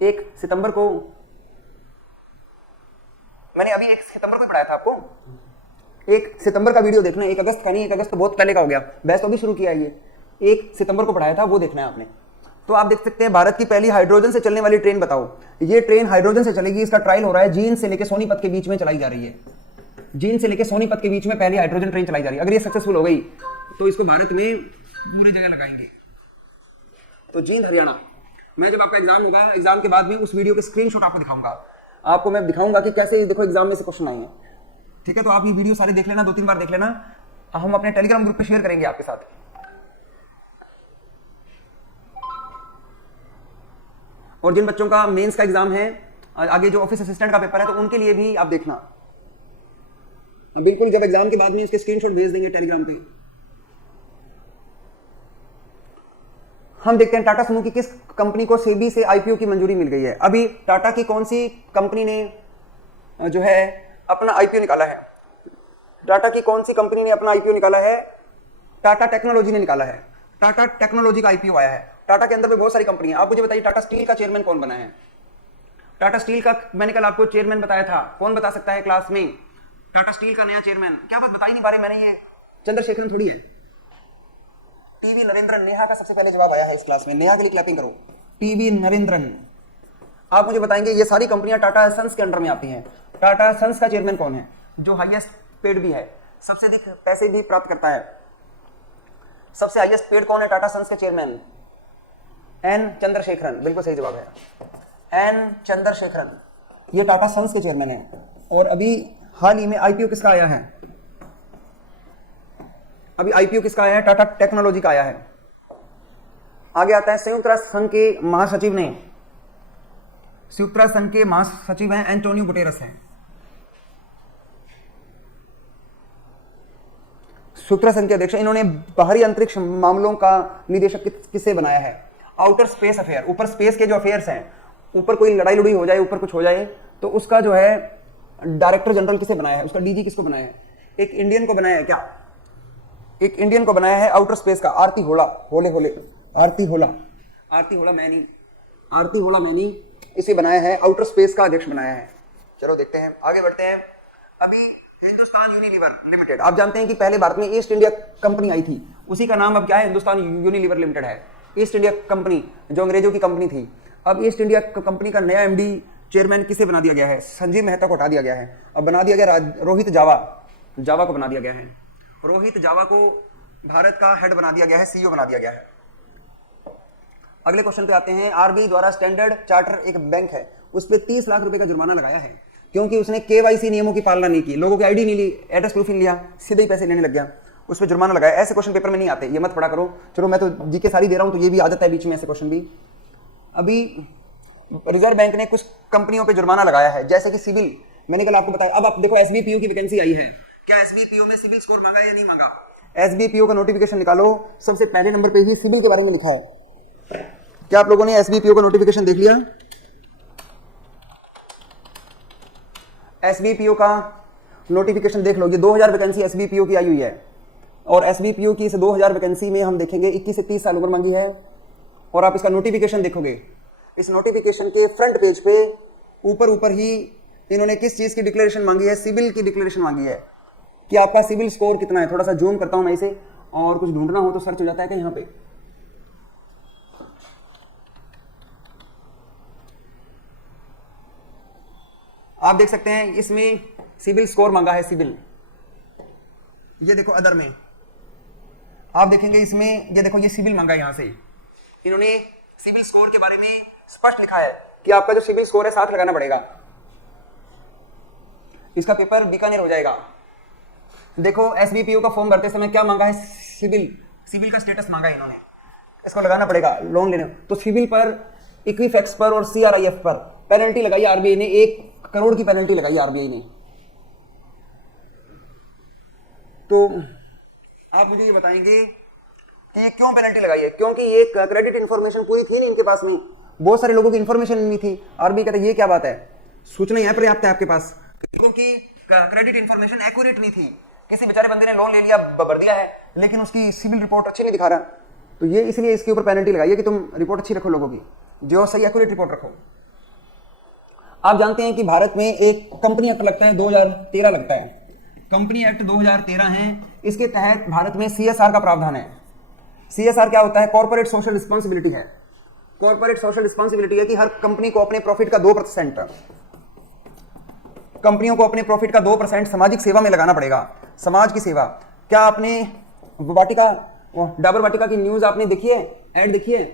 1 सितंबर को मैंने अभी 1 सितंबर को पढ़ाया था आपको। 1 सितंबर का वीडियो देखना, 1 अगस्त का नहीं, 1 अगस्त तो बहुत पहले का हो गया, बैच तो अभी शुरू किया है। ये 1 सितंबर को पढ़ाया था, वो देखना है आपने। तो आप देख सकते हैं, भारत की पहली हाइड्रोजन से चलने वाली ट्रेन बताओ। ये ट्रेन हाइड्रोजन से चलेगी, इसका ट्रायल हो रहा है। जींद से लेकर सोनीपत के बीच में चलाई जा रही है। जींद से लेकर सोनीपत के बीच में पहली हाइड्रोजन ट्रेन चलाई जा रही है। अगर ये सक्सेसफुल हो गई तो इसको भारत में पूरी जगह लगाएंगे। तो जींद हरियाणा, मैं जब आपका एग्जाम होगा, एग्जाम के बाद भी उस वीडियो के स्क्रीनशॉट आपको दिखाऊंगा। आपको मैं दिखाऊंगा कि कैसे देखो एग्जाम में से क्वेश्चन आए हैं। ठीक है, तो आप ये वीडियो सारे देख लेना, 2-3 बार देख लेना। हम अपने टेलीग्राम ग्रुप पे शेयर करेंगे आपके साथ। और जिन बच्चों का मेंस का एग्जाम है, आगे जो ऑफिस असिस्टेंट का पेपर है, तो उनके लिए भी आप देखना बिल्कुल। जब एग्जाम के बाद में इसके स्क्रीनशॉट भेज देंगे टेलीग्राम पे। हम देखते हैं टाटा समूह की किस कंपनी को सेबी से आईपीओ की मंजूरी मिल गई है। अभी टाटा की कौन सी कंपनी ने जो है अपना आईपीओ निकाला है? टाटा की कौन सी कंपनी ने अपना आईपीओ निकाला है? टाटा टेक्नोलॉजी ने निकाला है। टाटा टेक्नोलॉजी का आईपीओ आया है। टाटा के अंदर में बहुत सारी कंपनी है। आप मुझे बताइए टाटा स्टील का चेयरमैन कौन बना है? टाटा स्टील का मैंने कल आपको चेयरमैन बताया था, कौन बता सकता है क्लास में? टाटा स्टील का नया चेयरमैन क्या बात बताई नहीं पा रहे मैंने, ये चंद्रशेखरन थोड़ी है। टीवी नरेंद्रन, नेहा का सबसे पहले जवाब आया है इस क्लास में। नेहा के लिए क्लैपिंग करो। टीवी नरेंद्रन। आप मुझे बताएंगे ये सारी कंपनियां टाटा सन्स के अंडर में आती हैं। टाटा सन्स का चेयरमैन कौन है? जो हाईएस्ट पेड भी है, सबसे अधिक पैसे भी प्राप्त करता है। सबसे हाईएस्ट पेड कौन है टाटा सन्स के चेयरमैन? एन चंद्रशेखरन, बिल्कुल सही जवाब है एन चंद्रशेखरन। ये टाटा सन्स के चेयरमैन है। और अभी हाल ही में आईपीओ किसका आया है? अभी आईपीओ किसका आया है? टाटा टेक्नोलॉजी का आया है। आगे आता है संयुक्त राष्ट्र संघ के महासचिव ने, संयुक्त राष्ट्र संघ के महासचिव हैं एंटोनियो गुटेरस हैं। संयुक्त राष्ट्र संघ के अध्यक्ष, इन्होंने बाहरी अंतरिक्ष मामलों का निदेशक किसे बनाया है? आउटर स्पेस अफेयर, ऊपर स्पेस के जो अफेयर्स हैं, ऊपर कोई लड़ाई लुड़ाई हो जाए, ऊपर कुछ हो जाए, तो उसका जो है डायरेक्टर जनरल किसे बनाया है? उसका डीजी किसको बनाया है? एक इंडियन को बनाया है क्या? एक इंडियन को बनाया है आउटर स्पेस का, आरती होला, होले होले, आरती होला मैनी, आरती होला मैनी इसे बनाया है, आउटर स्पेस का अध्यक्ष बनाया है। चलो देखते हैं, आगे बढ़ते हैं। अभी हिंदुस्तान यूनिलीवर लिमिटेड, आप जानते हैं कि पहले भारत में ईस्ट इंडिया कंपनी आई थी, उसी का नाम अब क्या है? हिंदुस्तान यूनिलीवर लिमिटेड है। ईस्ट इंडिया कंपनी जो अंग्रेजों की कंपनी थी, अब ईस्ट इंडिया कंपनी का नया एमडी चेयरमैन किसे बना दिया गया है? संजीव मेहता को हटा दिया गया है, अब बना दिया गया रोहित जावा को बना दिया गया है। रोहित जावा को भारत का हेड बना दिया गया है, सीईओ बना दिया गया है। अगले क्वेश्चन पे आते हैं। आरबीआई द्वारा स्टैंडर्ड चार्टर एक बैंक है, उस पर 30 लाख रुपए का जुर्माना लगाया है क्योंकि उसने केवाईसी नियमों की पालना नहीं की, लोगों की आईडी नहीं ली, एड्रेस प्रूफ नहीं लिया, सीधे ही पैसे लेने लग गया, उस पर जुर्माना लगाया। ऐसे क्वेश्चन पेपर में नहीं आते, ये मत पढ़ा करो। चलो मैं तो जीके सारी दे रहा हूं, तो ये भी आदत है बीच में ऐसे क्वेश्चन भी। अभी रिजर्व बैंक ने कुछ कंपनियों पे जुर्माना लगाया है, जैसे कि सिविल, मैंने कल आपको बताया। अब आप देखो एसबीपीओ की वैकेंसी आई है, क्या एसबीपीओ में सिविल स्कोर मांगा या नहीं मांगा? एसबीपीओ का नोटिफिकेशन निकालो, सबसे पहले नंबर पे ही सिविल के बारे में लिखा है। क्या आप लोगों ने एसबीपीओ का नोटिफिकेशन देख लिया? एसबीपीओ का नोटिफिकेशन देख लो। ये 2000 वैकेंसी एसबीपीओ की आई हुई है, और एसबीपीओ की इस 2000 वैकेंसी में हम देखेंगे 21 से 30 साल उम्र मांगी है। और आप इसका नोटिफिकेशन देखोगे, इस नोटिफिकेशन के फ्रंट पेज पे ऊपर ही इन्होंने किस चीज की डिक्लेरेशन मांगी है? सिविल की डिक्लेरेशन मांगी है कि आपका सिविल स्कोर कितना है। थोड़ा सा जूम करता हूं मैं इसे, और कुछ ढूंढना हो तो सर्च हो जाता है क्या यहां पे? आप देख सकते हैं इसमें सिविल स्कोर मांगा है, सिविल। ये देखो अदर में आप देखेंगे, इसमें ये देखो, ये सिविल मांगा है। यहां से इन्होंने सिविल स्कोर के बारे में स्पष्ट लिखा है कि आपका जो सिविल स्कोर है 7 लगाना पड़ेगा। इसका पेपर बीकानेर हो जाएगा। देखो एसबीपीओ का फॉर्म भरते समय क्या मांगा है? सिविल का स्टेटस मांगा है इन्होंने, इसको लगाना पड़ेगा लोन लेने। तो सिविल पर, इक्विफैक्स पर और सीआरआईएफ पर पेनल्टी लगाई आरबीआई ने, 1 करोड़ की पेनल्टी लगाई आरबीआई ने। तो आप मुझे ये बताएंगे कि ये क्यों पेनल्टी लगाई है? क्योंकि ये क्रेडिट इंफॉर्मेशन पूरी थी नहीं इनके पास में, बहुत सारे लोगों की इंफॉर्मेशन नहीं थी। आरबीआई कहता है ये क्या बात है, सूचना यहाँ पर्याप्त है आपके पास, लोगों की क्रेडिट इंफॉर्मेशन एक्यूरेट नहीं थी। किसी बेचारे बंदे ने लोन ले लिया, भर दिया है, लेकिन उसकी सिविल रिपोर्ट अच्छी नहीं दिखा रहा, तो ये इसलिए इसके ऊपर पेनल्टी लगाई है कि तुम रिपोर्ट अच्छी रखो, लोगों की जो सही एक्यूरेट रिपोर्ट रखो। आप जानते हैं कि भारत में एक कंपनी एक्ट लगता है, 2013 लगता है, कंपनी एक्ट 2013 है। इसके तहत भारत में सीएसआर का प्रावधान है। सीएसआर क्या होता है? कॉर्पोरेट सोशल रिस्पॉन्सिबिलिटी है। कॉर्पोरेट सोशल रिस्पॉन्सिबिलिटी है कि हर कंपनी को अपने प्रॉफिट का 2%, कंपनियों को अपने प्रॉफिट का 2% सामाजिक सेवा में लगाना पड़ेगा। समाज की सेवा। क्या आपने डाबर वाटिका की न्यूज आपने देखी है, ऐड देखी है?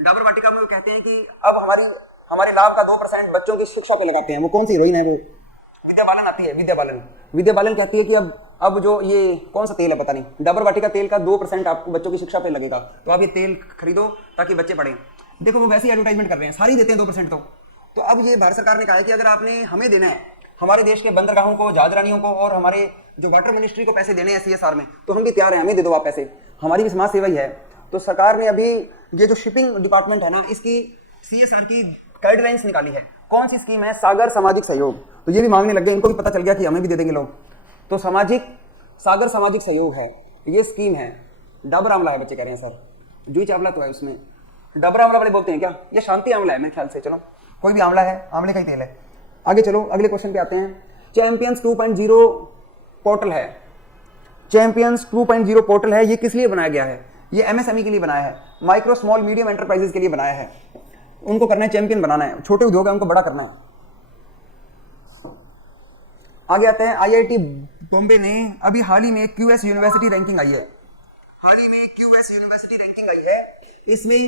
डाबर वाटिका में वो कहते हैं कि अब हमारी हमारे लाभ का 2% बच्चों की शिक्षा पे लगाते हैं। वो कौन सी हीरोइन है? वो विद्या बालन आती है। विद्या बालन कहती है कि अब जो ये कौन सा तेल है पता नहीं, डाबर वाटिका तेल का 2% आपको बच्चों की शिक्षा पे लगेगा, तो आप ये तेल खरीदो ताकि बच्चे पढ़ें। देखो वो वैसी एडवर्टाइजमेंट कर रहे हैं, सारी देते हैं 2%। तो अब ये भारत सरकार ने कहा है कि अगर आपने हमें देना है, हमारे देश के बंदरगाहों को, जहाजरानियों को और हमारे जो वाटर मिनिस्ट्री को पैसे देने हैं CSR में, तो हम भी तैयार हैं, हमें दे दो आप पैसे, हमारी भी समाज सेवा ही है। तो सरकार ने अभी ये जो शिपिंग डिपार्टमेंट है ना, इसकी CSR की गाइडलाइंस निकाली है। कौन सी स्कीम है? सागर सामाजिक सहयोग। तो ये भी मांगने लग गए, इनको भी पता चल गया कि हमें भी दे देंगे लोग। तो सागर सामाजिक सहयोग है, ये स्कीम है। डाबर आंवला है, बच्चे कह रहे हैं सर, जूही चावला तो है उसमें, डाबर आंवला वाले बोलते हैं क्या? ये शांति आंवला है मेरे ख्याल से। चलो कोई भी आंवला है, आंवले का ही तेल है। आगे चलो, अगले क्वेश्चन पे आते हैं। चैंपियंस 2.0 पोर्टल है। चैंपियंस 2.0 पोर्टल है, ये किस लिए बनाया गया है? ये MSME के लिए बनाया है, माइक्रो स्मॉल मीडियम एंटरप्राइजेस के लिए बनाया है। उनको करना है चैंपियन बनाना है, छोटे उद्योग है उनको बड़ा करना है। आगे आते हैं, IIT बॉम्बे ने अभी हाल ही में QS यूनिवर्सिटी रैंकिंग आई है। हाल ही में QS यूनिवर्सिटी रैंकिंग आई है, इसमें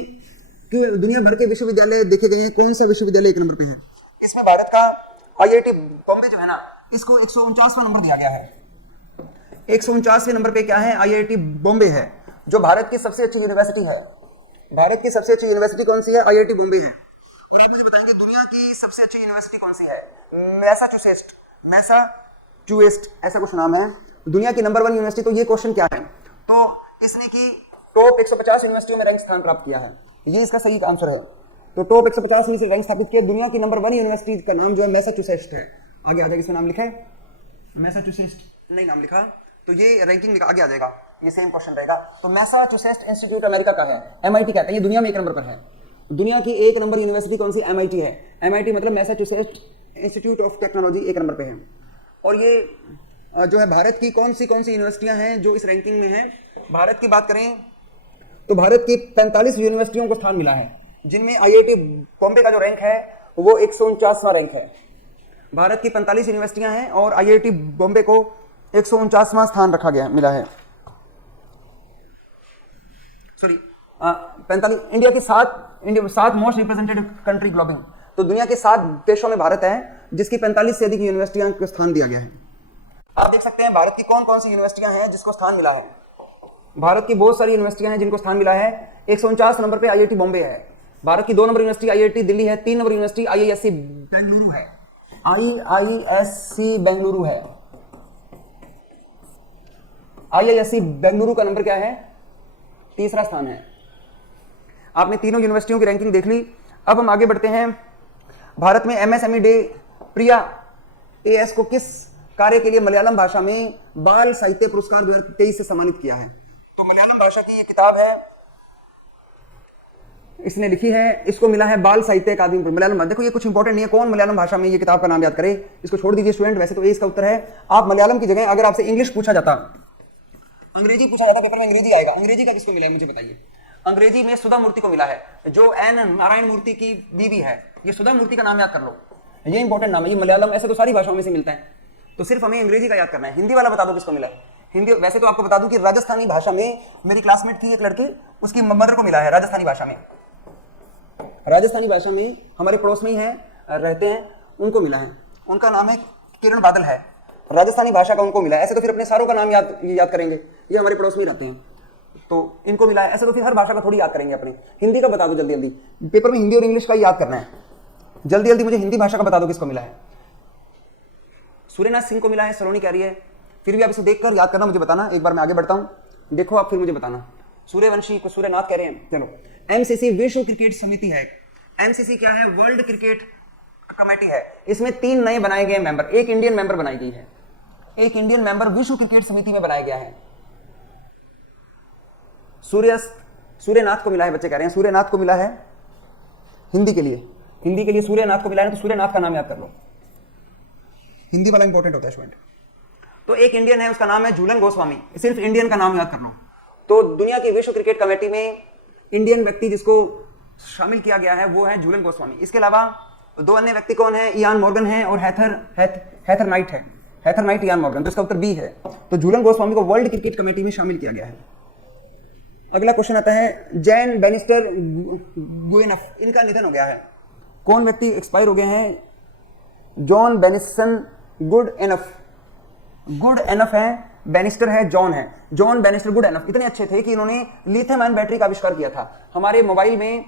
दुनिया भर के विश्वविद्यालय देखे गए हैं। कौन सा विश्वविद्यालय 1 नंबर पे है? इसमें भारत का IIT बॉम्बे जो है ना, इसको 149वां नंबर दिया गया है। 149वें नंबर पे क्या है? IIT बॉम्बे है, जो भारत की सबसे अच्छी यूनिवर्सिटी है। भारत की सबसे अच्छी यूनिवर्सिटी कौन सी है? IIT बॉम्बे है। और आप मुझे बताएंगे दुनिया की सबसे अच्छी यूनिवर्सिटी कौन सी है? मैसाचुसेट्स, ऐसा कुछ नाम है, दुनिया की नंबर 1 यूनिवर्सिटी। तो ये क्वेश्चन क्या है? तो इसने की टॉप 150 यूनिवर्सिटियों में रैंक स्थान प्राप्त किया है, ये इसका सही आंसर है। तो टॉप 150 में से रैंक स्थापित किया। दुनिया की नंबर 1 यूनिवर्सिटी का नाम जो है मैसाचुसेट्स है। आगे आ जाएगा, इसमें नाम लिखा है मैसाचुसेट्स, नहीं नाम लिखा, तो ये रैंकिंग आगे आ जाएगा, ये सेम क्वेश्चन रहेगा। तो मैसाचुसेट्स इंस्टीट्यूट अमेरिका का है, MIT कहते हैं, ये दुनिया में 1 नंबर पर है। दुनिया की 1 नंबर यूनिवर्सिटी कौन सी? MIT है। MIT मतलब Massachusetts institute of technology 1 number पे है। और ये जो है भारत की कौन सी यूनिवर्सिटियां हैं जो इस रैंकिंग में हैं? भारत की बात करें तो भारत की 45 यूनिवर्सिटियों को स्थान मिला है, जिनमें IIT बॉम्बे का जो रैंक है वो 149वां रैंक है। भारत की 45 यूनिवर्सिटियां हैं और IIT बॉम्बे को 149वां स्थान रखा गया मिला है। सॉरी 45। इंडिया की 7 मोस्ट रिप्रेजेंटेड कंट्री ग्लोबिंग, तो दुनिया के 7 देशों में भारत है, जिसकी 45 से अधिक यूनिवर्सिटियां को स्थान दिया गया है। आप देख सकते हैं भारत की कौन सी यूनिवर्सिटियां हैं जिसको स्थान मिला है। भारत की बहुत सारी यूनिवर्सिटियां हैं जिनको स्थान मिला है। 149 नंबर पे IIT बॉम्बे है। भारत की 2 नंबर यूनिवर्सिटी IIT दिल्ली है। 3 नंबर यूनिवर्सिटी IISc बेंगलुरु है। IISc बेंगलुरु है। IISc बेंगलुरु का नंबर क्या है? 3रा स्थान है। आपने तीनों यूनिवर्सिटियों की रैंकिंग देख ली। अब हम आगे बढ़ते हैं। भारत में MSME डे प्रिया AS को किस कार्य के लिए मलयालम भाषा में बाल साहित्य पुरस्कार 2023 से सम्मानित किया है? तो मलयालम भाषा की ये किताब है, इसने लिखी है, इसको मिला है बाल साहित्य अकादमी मलयालम। देखो ये कुछ इंपॉर्टेंट नहीं है, कौन मलयालम भाषा में ये किताब का नाम याद करे, इसको छोड़ दीजिए स्टूडेंट। वैसे तो ये इसका उत्तर है। आप मलयालम की जगह अगर आपसे इंग्लिश पूछा जाता, अंग्रेजी पूछा जाता, पेपर में अंग्रेजी आएगा, अंग्रेजी का किसको मिला है मुझे बताइए? अंग्रेजी में सुधा मूर्ति को मिला है, जो N नारायण मूर्ति की बीवी है। ये सुधा मूर्ति का नाम याद कर लो, ये इंपॉर्टेंट नाम है। ये मलयालम ऐसे तो सारी भाषाओं में से मिलता है, तो सिर्फ हमें अंग्रेजी का याद करना है। हिंदी वाला बता दो किसको मिला है? हिंदी वैसे तो आपको बता दूं कि राजस्थानी भाषा में मेरी क्लासमेट थी एक लड़की, उसकी मदर को मिला है राजस्थानी भाषा में। राजस्थानी भाषा में हमारे पड़ोस में ही है, रहते हैं, उनको मिला है। उनका नाम है किरण बादल है, राजस्थानी भाषा का उनको मिला है। ऐसे तो फिर अपने सारों का नाम याद करेंगे, ये हमारे पड़ोस में ही रहते हैं, तो इनको मिला है। ऐसे तो फिर हर भाषा का थोड़ी याद करेंगे अपने। हिंदी का बता दो जल्दी जल्दी, पेपर में हिंदी और इंग्लिश का याद करना है। जल्दी जल्दी मुझे हिंदी भाषा का बता दो किसको मिला है? सूर्यनाथ सिंह को मिला है, सलोनी कह रही है। फिर भी आप इसे देखकर याद करना, मुझे बताना। एक बार मैं आगे बढ़ता हूं, देखो आप फिर मुझे बताना। सूर्यवंशी को सूर्यनाथ कह रहे हैं। चलो, MCC विश्व क्रिकेट समिति है। MCC क्या है? वर्ल्ड क्रिकेट कमेटी है। इसमें 3 नए बनाए गए मेंबर, एक इंडियन मेंबर बनाई गई है। एक इंडियन मेंबर विश्व क्रिकेट समिति में बनाया गया है। सूर्यनाथ को मिला है, बच्चे कह रहे हैं सूर्यनाथ को मिला है हिंदी के लिए सूर्यनाथ को मिला है, तो सूर्यनाथ का नाम याद कर लो। हिंदी वाला इंपॉर्टेंट होता है स्टूडेंट। तो एक इंडियन है, उसका नाम है झूलन गोस्वामी। सिर्फ इंडियन का नाम याद कर लो। तो दुनिया की विश्व क्रिकेट कमेटी में इंडियन व्यक्ति जिसको शामिल किया गया है वो है झूलन गोस्वामी। इसके अलावा 2 अन्य व्यक्ति कौन है? इयान मॉर्गन है और हैथर नाइट है। हैथर नाइट, इयान मॉर्गन, तो इसका उत्तर बी है। तो झूलन गोस्वामी को वर्ल्ड क्रिकेट कमेटी में शामिल किया गया है। अगला क्वेश्चन आता है, जैन बेनिस्टर गुएनफ, इनका निधन हो गया है। कौन व्यक्ति एक्सपायर हो गए हैं? John बेनिसन good enough. Good enough है, बेनिस्टर है, जॉन है। जॉन बेनिस्टर गुड एनफ इतने अच्छे थे कि इन्होंने लिथियम आयन बैटरी का आविष्कार किया था। हमारे मोबाइल में,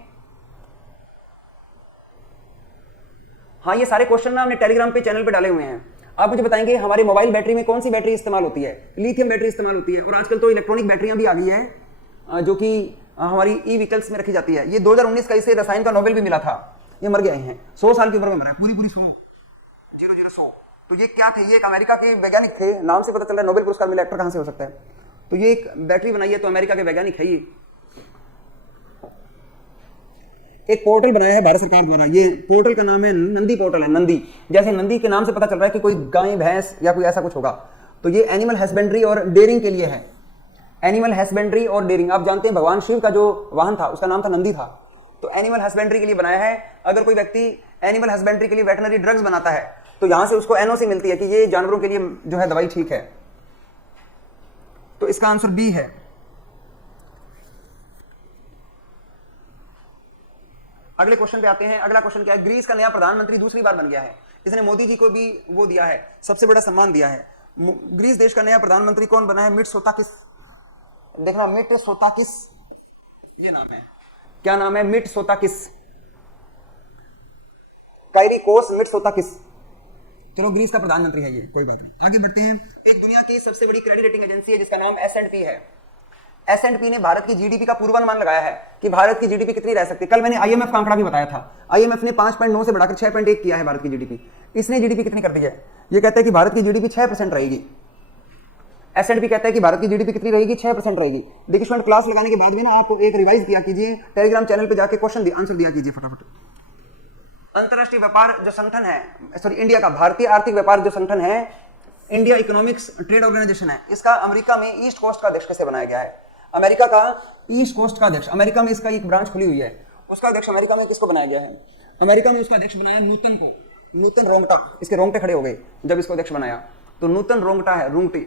हाँ ये सारे क्वेश्चन ना हमने टेलीग्राम पे चैनल पे डाले हुए हैं। आप मुझे बताएंगे हमारे मोबाइल बैटरी में कौन सी बैटरी इस्तेमाल होती है? लिथियम बैटरी इस्तेमाल होती है। और आजकल तो इलेक्ट्रॉनिक बैटरियां भी आ गई है जो कि हमारी ई व्हीकल्स में रखी जाती है। ये 2019 का इसे रसायन का नोबेल भी मिला था। ये मर गए हैं, 100 साल की उम्र में मरा है, पूरी 100। तो ये क्या थे? ये एक अमेरिका के वैज्ञानिक थे, नाम से पता चल रहा है नोबेल पुरस्कार मिला, एक्टर कहां से हो सकता है? तो ये एक बैटरी बनाई है, तो अमेरिका के वैज्ञानिक है। ये एक पोर्टल बनाया है भारत सरकार द्वारा। ये पोर्टल का नाम है नंदी पोर्टल है। नंदी, जैसे नंदी के नाम से पता चल रहा है कि कोई गाय भैंस या कोई ऐसा कुछ होगा। तो ये एनिमल हस्बेंड्री और डेयरिंग के लिए है। एनिमल हस्बेंड्री और डेयरिंग, आप जानते हैं भगवान शिव का जो वाहन था उसका नाम था नंदी था। तो एनिमल हस्बेंड्री के लिए बनाया है। अगर कोई व्यक्ति एनिमल हस्बेंड्री के लिए वेटनरी ड्रग्स बनाता है तो यहां से उसको एनओसी मिलती है कि ये जानवरों के लिए जो है दवाई ठीक है। तो इसका आंसर बी है। अगले क्वेश्चन पे आते हैं। अगला क्वेश्चन क्या है? ग्रीस का नया प्रधानमंत्री दूसरी बार बन गया है। इसने मोदी जी को भी वो दिया है, सबसे बड़ा सम्मान दिया है। ग्रीस देश का नया प्रधानमंत्री कौन बना है? मिटसोताकिस। देखना, मिटसोताकिस ये नाम है। क्या नाम है? मिटसोताकिस, काइरिकोस मिटसोताकिस। चलो, ग्रीस का प्रधानमंत्री है ये, कोई बात नहीं। आगे बढ़ते हैं। एक दुनिया की सबसे बड़ी क्रेडिट रेटिंग एजेंसी है जिसका नाम S&P है। S&P ने भारत की जीडीपी का पूर्वानुमान लगाया है कि भारत की जीडीपी कितनी रह सकती है। कल मैंने IMF का आंकड़ा भी बताया था। IMF ने 5.9 से बढ़ाकर 6.1 किया है भारत की जीडीपी। इसने जीडीपी कितनी कर दी है? ये कहता है कि भारत की जीडीपी 6% रहेगी। S&P कहता है कि भारत की जीडीपी कितनी रहेगी? 6% रहेगी। देखिए स्टूडेंट, क्लास लगाने के बाद में ना आप एक रिवाइज किया कीजिए, टेलीग्राम चैनल पे जाके क्वेश्चन आंसर दिया कीजिए फटाफट। अंतरराष्ट्रीय व्यापार जो संगठन है, सॉरी इंडिया का भारतीय आर्थिक व्यापार जो संगठन है, इंडिया इकोनॉमिक्स ट्रेड ऑर्गेनाइजेशन है, इसका अमेरिका में ईस्ट कोस्ट का अध्यक्ष कैसे बनाया गया है? अमेरिका का ईस्ट कोस्ट का अध्यक्ष, अमेरिका में इसका एक ब्रांच खुली हुई है, उसका अध्यक्ष अमेरिका में किसको बनाया गया है? अमेरिका में उसका अध्यक्ष बनाया नूतन को, नूतन रोंगटा। इसके रोंगटे खड़े हो गए जब इसको अध्यक्ष बनाया। तो नूतन रोंगटा है, रूंगटी,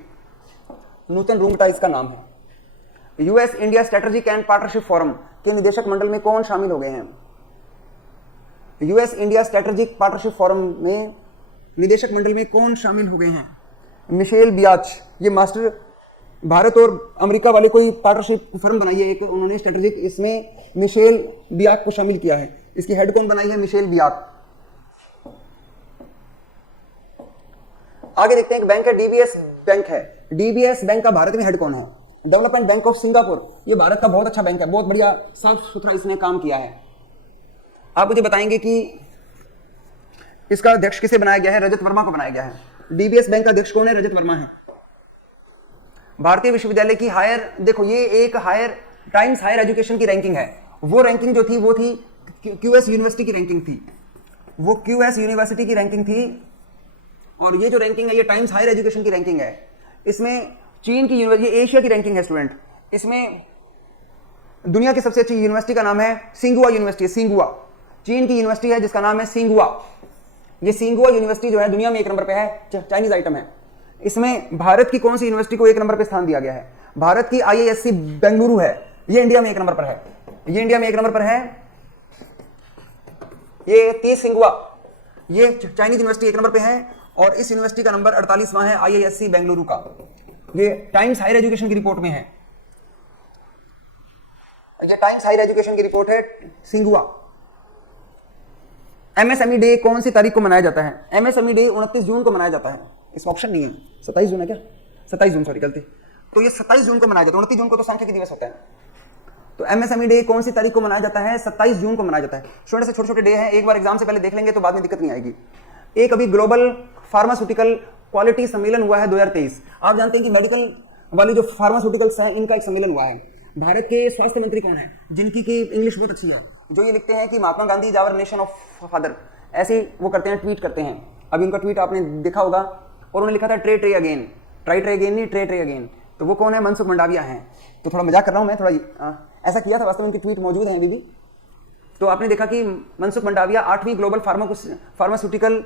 नूतन रूंगटा इसका नाम है। US India strategic and partnership forum के निदेशक मंडल में कौन शामिल हो गए हैं? US India strategic partnership forum में निदेशक मंडल में कौन शामिल हो गए हैं? मिशेल बियाच। ये मास्टर, भारत और अमेरिका वाले कोई पार्टनरशिप फर्म बनाई है एक उन्होंने स्ट्रेटेजिक, इसमें मिशेल बियाक को शामिल किया है। इसकी हेड कौन बनाई है? मिशेल बियाक। आगे देखते हैं, एक बैंक है डीबीएस बैंक है। डीबीएस बैंक का भारत में हेड कौन है? Development bank of Singapore. ये भारत का बहुत अच्छा बैंक है, बहुत बढ़िया साफ सुथरा इसने काम किया है। आप मुझे बताएंगे कि इसका अध्यक्ष किसे बनाया गया है? रजत वर्मा को बनाया गया है। डीबीएस बैंक का अध्यक्ष कौन है? रजत वर्मा है। भारतीय विश्वविद्यालय की हायर, देखो ये एक हायर टाइम्स हायर एजुकेशन की रैंकिंग है। वो रैंकिंग जो थी वो थी क्यूएस यूनिवर्सिटी की रैंकिंग थी, वो क्यूएस यूनिवर्सिटी की रैंकिंग थी। और ये जो रैंकिंग है ये टाइम्स हायर एजुकेशन की रैंकिंग है। इसमें चीन की यूनिवर्सिटी, ये एशिया की रैंकिंग है स्टूडेंट। इसमें दुनिया की सबसे अच्छी यूनिवर्सिटी का नाम है सिंगुआ यूनिवर्सिटी। सिंगुआ चीन की यूनिवर्सिटी है जिसका नाम है सिंगुआ। ये सिंगुआ यूनिवर्सिटी जो है दुनिया में 1 नंबर पे है, चाइनीज आइटम है। इसमें भारत की कौन सी यूनिवर्सिटी को 1 नंबर पे स्थान दिया गया है? भारत की IISc बेंगलुरु है, ये इंडिया में 1 नंबर पर है। ये इंडिया में 1 नंबर पर है। ये ती सिंगुआ, ये चाइनीज यूनिवर्सिटी 1 नंबर पे है। और इस यूनिवर्सिटी का नंबर 48वां है IISc बेंगलुरु का। ये टाइम्स हायर एजुकेशन की रिपोर्ट में है। ये टाइम्स हायर एजुकेशन की रिपोर्ट है सिंगुआ। MSME डे कौन सी तारीख को मनाया जाता है? MSME डे 29 जून को मनाया जाता है। इसका ऑप्शन नहीं है। 27 जून है क्या? 27 जून, सॉरी गलती। तो ये 27 जून को मनाया जाता है। 29 जून को तो सांख्यिकी दिवस होता है। तो MSME डे कौन सी तारीख को मनाया जाता है? 27 जून को मनाया जाता है। छोटे से छोटे छोटे डे हैं, एक बार एग्जाम से पहले देख लेंगे तो बाद में दिक्कत नहीं आएगी। एक अभी ग्लोबल फार्मास्यूटिकल क्वालिटी सम्मेलन हुआ है 2023। आप जानते हैं कि मेडिकल वाले जो फार्मास्यूटिकल्स हैं इनका एक सम्मेलन हुआ है। भारत के स्वास्थ्य मंत्री कौन है? जिनकी की इंग्लिश बहुत अच्छी है, जो ये लिखते हैं कि Mahatma Gandhi is our nation of father, ऐसे वो करते हैं, ट्वीट करते हैं। अभी उनका ट्वीट आपने देखा होगा। और उन्होंने लिखा था tray tray again, try tray again नहीं, ट्रे ट्रे अगेन। तो वो कौन है? मनसुख मंडाविया हैं। तो थोड़ा मजाक कर रहा हूँ मैं, थोड़ा ऐसा किया था, वास्तव में उनकी ट्वीट मौजूद है अभी भी। तो आपने देखा कि मनसुख मंडाविया 8वीं ग्लोबल फार्मास्यूटिकल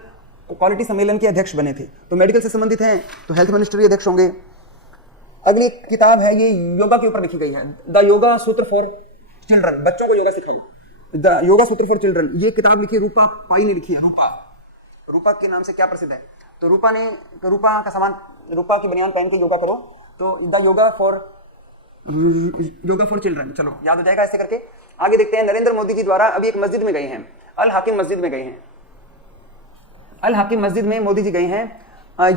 क्वालिटी सम्मेलन के अध्यक्ष बने थे। तो मेडिकल से संबंधित हैं तो हेल्थ मिनिस्टर अध्यक्ष होंगे। अगली किताब है, ये योगा के ऊपर लिखी गई है, द योगा सूत्र फॉर चिल्ड्रन, बच्चों को योगा सिखाइए। द योगा सूत्र फॉर चिल्ड्रन, ये किताब लिखी रूपा पाई ने लिखी है। रूपा के नाम से क्या प्रसिद्ध है? तो रूपा का सामान, रूपा की बनियान पहन के योगा करो, तो द योगा फॉर चिल्ड्रन। चलो याद हो जाएगा ऐसे करके। आगे देखते हैं, नरेंद्र मोदी जी द्वारा अभी एक मस्जिद में गए हैं, अल हाकिम मस्जिद में गए हैं। अल हाकिम मस्जिद में मोदी जी गए हैं।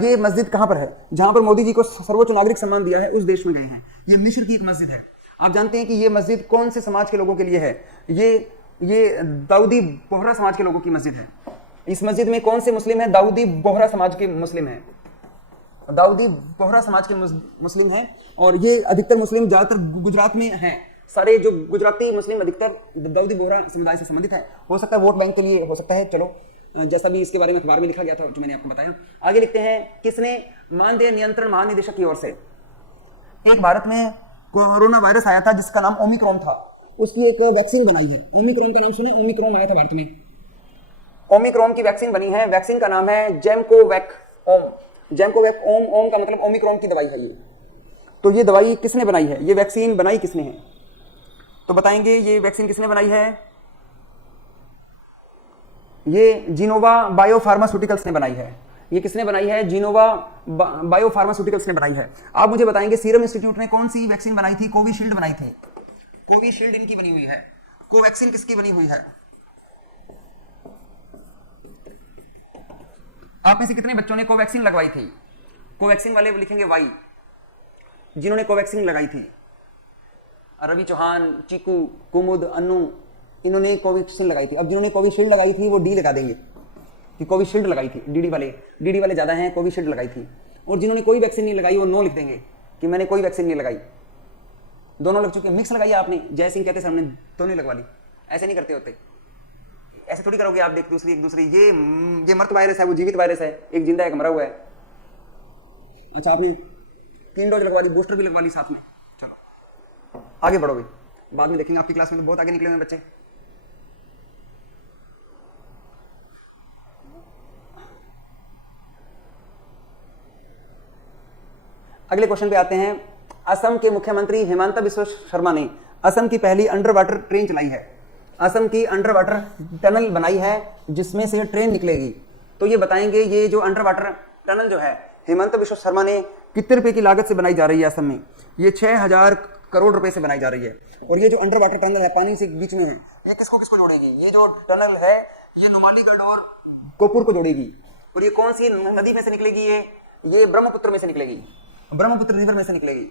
ये मस्जिद कहां पर है? जहां पर मोदी जी को सर्वोच्च नागरिक सम्मान दिया है, उस देश में गए हैं। ये मिस्र की एक मस्जिद है। आप जानते हैं कि ये मस्जिद कौन से समाज के लोगों के लिए है? ये दाऊदी बोहरा समाज के लोगों की मस्जिद है। इस मस्जिद में कौन से मुस्लिम है? दाऊदी बोहरा समाज के मुस्लिम है। दाऊदी बोहरा समाज के मुस्लिम हैं, और ये अधिकतर मुस्लिम ज्यादातर गुजरात में हैं। सारे जो गुजराती मुस्लिम अधिकतर दाऊदी बोहरा समुदाय से संबंधित है। हो सकता है वोट बैंक के लिए, हो सकता है, चलो जैसा भी इसके बारे में अखबार में लिखा गया था जो मैंने आपको बताया। आगे लिखते हैं, किसने मानदेय नियंत्रण महानिदेशक की ओर से, एक भारत में कोरोना वायरस आया था जिसका नाम ओमिक्रॉन था, उसकी एक वैक्सीन बनाई है। ओमिक्रॉन का नाम सुने? ओमिक्रॉन आया था भारत में, ओमिक्रॉन की वैक्सीन बनी है। वैक्सीन का नाम है जेमकोवैक ओम। जेमकोवैक ओम, ओम का मतलब ओमिक्रॉन की दवाई है ये। तो ये दवाई किसने बनाई है? ये वैक्सीन बनाई किसने है? तो बताएंगे ये वैक्सीन किसने बनाई है? ये जीनोवा बायोफार्मास्यूटिकल्स ने बनाई है। ये किसने बनाई है? जीनोवा बायोफार्मास्यूटिकल्स ने बनाई है। आप मुझे बताएंगे सीरम इंस्टीट्यूट ने कौन सी वैक्सीन बनाई थी? कोविशील्ड बनाई थी। कोविशील्ड इनकी बनी हुई है। कोवैक्सीन किसकी बनी हुई है? आप में से कितने बच्चों ने कोवैक्सीन लगवाई थी? कोवैक्सीन वाले लिखेंगे वाई, जिन्होंने कोवैक्सीन लगाई थी। रवि चौहान, चीकू, कुमुद, अन्नू, इन्होंने कोवैक्सीन लगाई थी। अब जिन्होंने कोविशील्ड लगाई थी वो डी लगा देंगे कि कोविशील्ड लगाई थी। डीडी वाले ज्यादा हैं, कोविशील्ड लगाई थी। और जिन्होंने कोई वैक्सीन नहीं लगाई वो नो लिख देंगे कि मैंने कोई वैक्सीन नहीं लगाई। दोनों लग चुके, मिक्स लगाई आपने। जय सिंह कहते सामने दोनों लगवा ली। ऐसे नहीं करते होते, ऐसे थोड़ी करोगे आप। देख एक दूसरी, ये मृत वायरस है, वो जीवित वायरस है, एक जिंदा है, एक मरा हुआ है। अच्छा, आपने 3 डोज लगवा ली, बूस्टर भी लगवा ली साथ में। चलो आगे बढ़ोगे, बाद में देखेंगे। आपकी क्लास में तो बहुत आगे निकले हुए बच्चे। अगले क्वेश्चन पे आते हैं। असम के मुख्यमंत्री हेमंत बिस्वा शर्मा ने असम की पहली अंडर वाटर ट्रेन चलाई है। असम की अंडर वाटर टनल बनाई है जिसमें से ट्रेन निकलेगी। तो ये बताएंगे, ये जो अंडर वाटर टनल जो है हेमंत बिस्वा शर्मा ने कितने रुपए की लागत से बनाई जा रही है असम में? ये 6000 करोड़ रुपए से बनाई जा रही है। और ये जो अंडर वाटर टनल है, पानी से बीच में है, ये किसको किसको जोड़ेगी? ये जो टनल है ये नुमालीगढ़ और गोपुर को जोड़ेगी। और ये कौन सी नदी में से निकलेगी? ये ब्रह्मपुत्र में से निकलेगी, ब्रह्मपुत्र रिवर में से निकलेगी।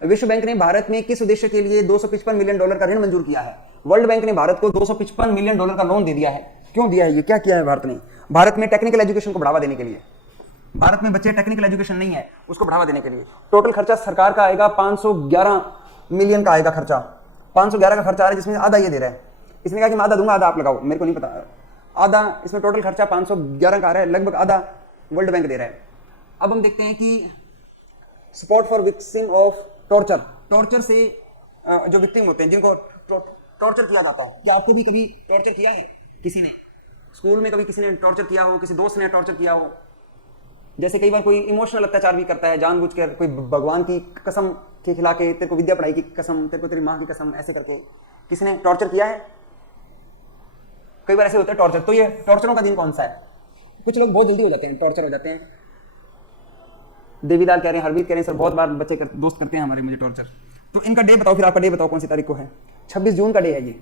विश्व बैंक ने भारत में किस उद्देश्य के लिए $255 मिलियन का ऋण मंजूर किया है? वर्ल्ड बैंक ने भारत को $255 मिलियन का लोन दे दिया है। क्यों दिया है? ये क्या किया है भारत ने? भारत में टेक्निकल एजुकेशन को बढ़ावा देने के लिए। भारत में बच्चे टेक्निकल एजुकेशन नहीं है, उसको बढ़ावा देने के लिए। टोटल खर्चा सरकार का आएगा 511 मिलियन का आएगा खर्चा। 511 का खर्चा आ रहा है, जिसमें आधा ये दे रहा है। इसने कहा कि मैं आधा दूंगा, आधा आप लगाओ, मेरे को नहीं पता। आधा इसमें टोटल खर्चा 511 का आ रहा है, लगभग आधा वर्ल्ड बैंक दे रहा है। अब हम देखते हैं कि support for victim of torture, torture से जो विक्टिम होते हैं, जिनको टॉर्चर किया जाता है। क्या आपको भी कभी टॉर्चर किया है किसी ने? स्कूल में कभी किसी ने टॉर्चर किया हो, किसी दोस्त ने टॉर्चर किया हो? जैसे कई बार कोई इमोशनल अत्याचार भी करता है जानबूझकर, कोई भगवान की कसम के खिला के, तेरे को विद्या पढ़ाई की कसम, तेरे को तेरी माँ की कसम, ऐसे करके किसी ने टॉर्चर किया है? कई बार ऐसे होता है टॉर्चर। तो ये टॉर्चरों का दिन कौन सा है? कुछ लोग बहुत जल्दी हो जाते हैं, टॉर्चर हो जाते हैं। देवीलाल कह रहे हैं, हरवीर कह रहे हैं, सर बहुत बार बच्चे दोस्त करते हैं हमारे मुझे टॉर्चर। तो इनका डे बताओ, फिर आपका डे बताओ कौन सी तारीख को है? 26 जून का डे है ये,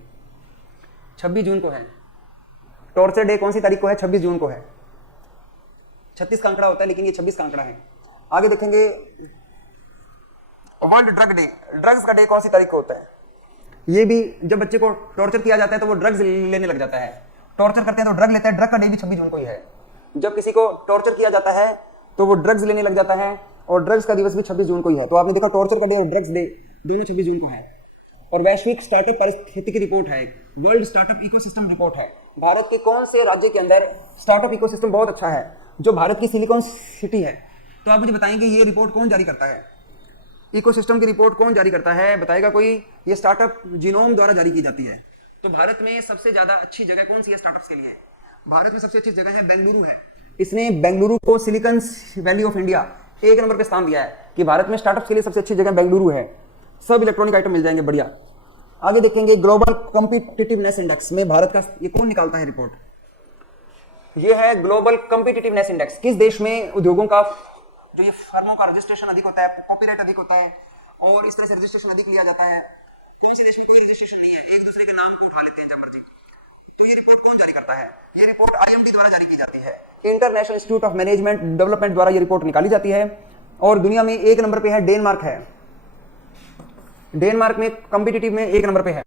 26 जून को है टॉर्चर डे। कौन सी तारीख को है? 26 जून को है। 36 का आंकड़ा होता है, लेकिन ये 26 का आंकड़ा है। आगे देखेंगे, वर्ल्ड ड्रग डे, ड्रग्स का डे कौन सी तारीख को होता है? ये भी जब बच्चे को टॉर्चर किया जाता है तो वो ड्रग्स लेने लग जाता है। टॉर्चर करते हैं तो ड्रग लेता है। ड्रग का डे भी 26 जून को ही है। जब किसी को टॉर्चर किया जाता है तो वो ड्रग्स लेने लग जाता है, और ड्रग्स का दिवस भी 26 जून को ही है। तो आपने देखा टॉर्चर का डे और ड्रग्स डे दोनों 26 जून को है। और वैश्विक स्टार्टअप पारिस्थितिकी रिपोर्ट है, वर्ल्ड स्टार्टअप इकोसिस्टम रिपोर्ट है। भारत के कौन से राज्य के अंदर स्टार्टअप इकोसिस्टम बहुत अच्छा है, जो भारत की सिलिकॉन सिटी है? तो आप मुझे बताएंगे ये रिपोर्ट कौन जारी करता है? इकोसिस्टम की रिपोर्ट कौन जारी करता है? बताएगा कोई? ये स्टार्टअप जीनोम द्वारा जारी की जाती है। तो भारत में सबसे ज्यादा अच्छी जगह कौन सी है स्टार्टअप्स के लिए? भारत में सबसे अच्छी जगह है बेंगलुरु है। इसने बेंगलुरु को silicon valley of India 1 number पे स्थान दिया है कि भारत में स्टार्टअप्स के लिए सबसे अच्छी जगह बेंगलुरु है। सब इलेक्ट्रॉनिक आइटम मिल जाएंगे बढ़िया। आगे देखेंगे ग्लोबल कॉम्पिटिटिवनेस इंडेक्स में भारत का ये कौन निकालता है रिपोर्ट? ये है ग्लोबल कॉम्पिटिटिवनेस इंडेक्स। किस देश में उद्योगों का जो ये फर्मों का रजिस्ट्रेशन अधिक होता है, कॉपीराइट अधिक होता है और इस तरह से रजिस्ट्रेशन अधिक लिया जाता है, कौन से देश में कोई रजिस्ट्रेशन नहीं है, एक दूसरे के नाम को उठा लेते हैं जब मर्जी। तो ये रिपोर्ट कौन जारी करता है? ये रिपोर्ट IMD द्वारा जारी की जाती है, international institute of management development द्वारा ये रिपोर्ट निकाली जाती है। और दुनिया में एक नंबर पे है डेनमार्क है, डेनमार्क में कॉम्पिटिटिव में एक नंबर पे है।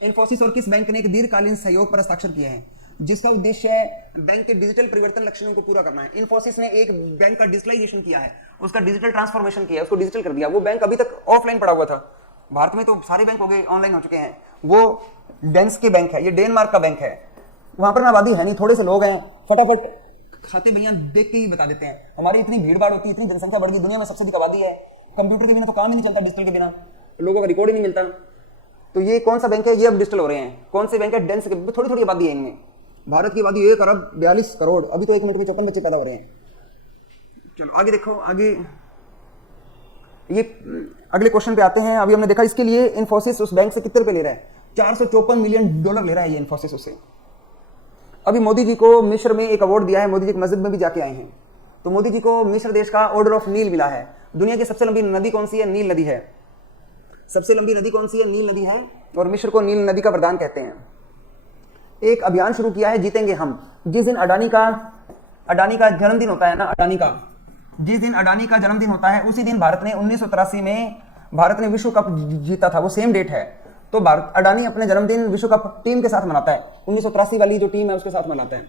इन्फोसिस और किस बैंक ने एक दीर्घकालीन सहयोग पर हस्ताक्षर किए हैं, जिसका उद्देश्य है बैंक के डिजिटल परिवर्तन लक्ष्यों को पूरा करना है। इन्फोसिस ने एक बैंक का डिजिटलाइजेशन किया है, उसका डिजिटल ट्रांसफॉर्मेशन किया है, उसको डिजिटल कर दिया। वो बैंक अभी तक ऑफलाइन पड़ा हुआ था, भारत में तो सारे बैंक हो गए ऑनलाइन हो चुके हैं। वो डेंस के बैंक है, ये डेनमार्क का बैंक है। वहां पर आबादी है नहीं, थोड़े से लोग हैं, फटाफट खाते भैया देख के ही बता देते हैं। हमारी इतनी भीड़ भाड़ होती है, इतनी जनसंख्या बढ़ गई, दुनिया में सबसे अधिक आबादी है, कंप्यूटर के बिना तो काम ही नहीं चलता, डिजिटल के बिना लोगों का रिकॉर्ड ही नहीं मिलता। तो ये कौन सा बैंक है? ये अब डिजिटल हो रहे हैं। कौन से बैंक है? डेंस के, थोड़ी थोड़ी आबादी है इनमें। भारत की आबादी 1 अरब 42 करोड़, अभी तो 1 मिनट में 54 बच्चे पैदा हो रहे हैं। चलो आगे देखो, आगे ये अगले क्वेश्चन पे आते हैं। अभी हमने देखा इसके लिए इन्फोसिस उस बैंक से कितने रुपए ले रहा है, $454 मिलियन ले रहा है ये इन्फोसिस उससे। अभी मोदी जी को मिस्र में एक अवार्ड दिया है, मोदी जी मस्जिद में भी जाके आए हैं। तो मोदी जी को मिस्र देश का ऑर्डर ऑफ नील मिला है। दुनिया की सबसे लंबी नदी कौन सी है? नील नदी है। सबसे लंबी नदी कौन सी है? नील नदी है, और मिस्र को नील नदी का वरदान कहते हैं। एक अभियान शुरू किया है, जीतेंगे हम। जिस दिन अडानी का जन्मदिन होता है ना, जिस दिन अडानी का जन्मदिन होता है उसी दिन भारत ने 1983 में भारत ने विश्व कप जीता था, वो सेम डेट है। तो भारत अडानी अपने जन्मदिन विश्व कप टीम के साथ मनाता है, 1983 वाली जो टीम है उसके साथ मनाता है।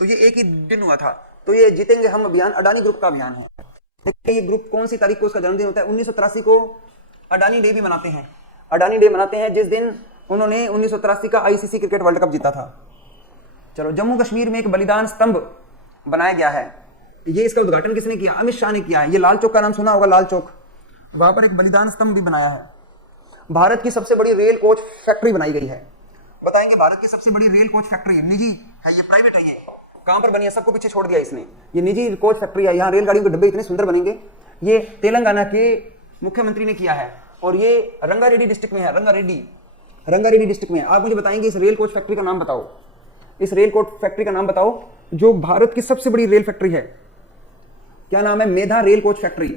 तो ये एक ही दिन हुआ था। तो ये जीतेंगे हम अभियान अडानी ग्रुप का अभियान है। देखिए ये ग्रुप कौन सी तारीख को उसका जन्मदिन होता है? 1983 को अडानी डे भी मनाते हैं। अडानी डे मनाते हैं जिस दिन उन्होंने 1983 का ICC क्रिकेट वर्ल्ड कप जीता था। चलो, जम्मू कश्मीर में एक बलिदान स्तंभ बनाया गया है। ये इसका उद्घाटन किसने किया? अमित शाह ने किया है। ये लाल चौक का नाम सुना होगा, लाल चौक, वहां पर एक बलिदान स्तंभ भी बनाया है। भारत की सबसे बड़ी रेल कोच फैक्ट्री बनाई गई है। बताएंगे भारत की सबसे बड़ी रेल कोच फैक्ट्री है, निजी है, ये प्राइवेट है। ये कहां पर बनी है? सबको पीछे छोड़ दिया इसने। ये निजी कोच फैक्ट्री है, यहाँ रेलगाड़ियों के डब्बे इतने सुंदर बनेंगे। ये तेलंगाना के मुख्यमंत्री ने किया है और ये रंगारेड्डी डिस्ट्रिक्ट में है। रंगारेड्डी डिस्ट्रिक्ट में है। आप मुझे बताएंगे इस रेल कोच फैक्ट्री का नाम बताओ, इस रेल कोच फैक्ट्री का नाम बताओ जो भारत की सबसे बड़ी रेल फैक्ट्री है। क्या नाम है? मेधा रेल कोच फैक्ट्री।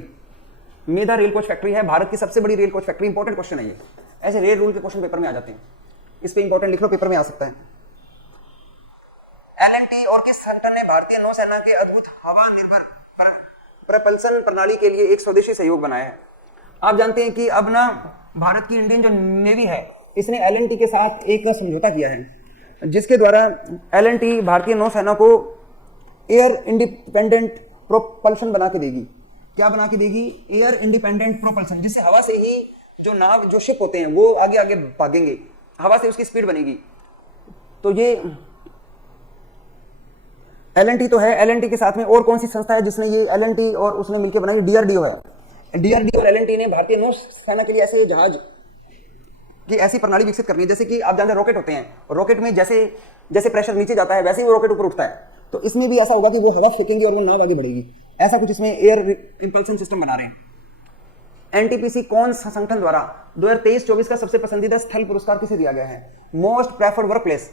मेधा रेल कोच फैक्ट्री है भारत की सबसे बड़ी rail coach factory. Important question है ये, ऐसे रेल रूल के क्वेश्चन पेपर में आ जाते हैं, इस पे इंपॉर्टेंट लिख लो, पेपर में आ सकता है। L&T और किस संगठन ने भारतीय नौसेना के अद्भुत हवा निर्भर प्रपल्सन प्रणाली के लिए एक स्वदेशी सहयोग बनाया है? आप जानते हैं कि अब ना भारत की इंडियन जो नेवी है इसने L&T के साथ एक समझौता किया है, जिसके द्वारा L&T भारतीय नौसेना को एयर इंडिपेंडेंट प्रोपल्शन बना के देगी। क्या बना के देगी? एयर इंडिपेंडेंट प्रोपल्शन, जिससे हवा से ही जो नाव जो शिप होते हैं वो आगे आगे भागेंगे, हवा से उसकी स्पीड बनेगी। तो ये L&T तो है। L&T के साथ में और कौन सी संस्था है जिसने ये L&T और उसने मिलकर बनाई? DRDO है। DRDO और L&T ने भारतीय नौसेना के लिए ऐसे जहाज की ऐसी प्रणाली विकसित करनी है, जैसे कि आप जानते हैं रॉकेट होते हैं, रॉकेट में जैसे जैसे प्रेशर नीचे जाता है वैसे ही वो रॉकेट ऊपर उठता है। तो इसमें भी ऐसा होगा कि वो हवा फेंकेंगे और वो नाव आगे बढ़ेगी। ऐसा कुछ इसमें एयर इंपल्सन सिस्टम बना रहे हैं। NTPC कौन सा संगठन द्वारा 2023-24 का सबसे पसंदीदा स्थल पुरस्कार किसे दिया गया है? Most preferred work place.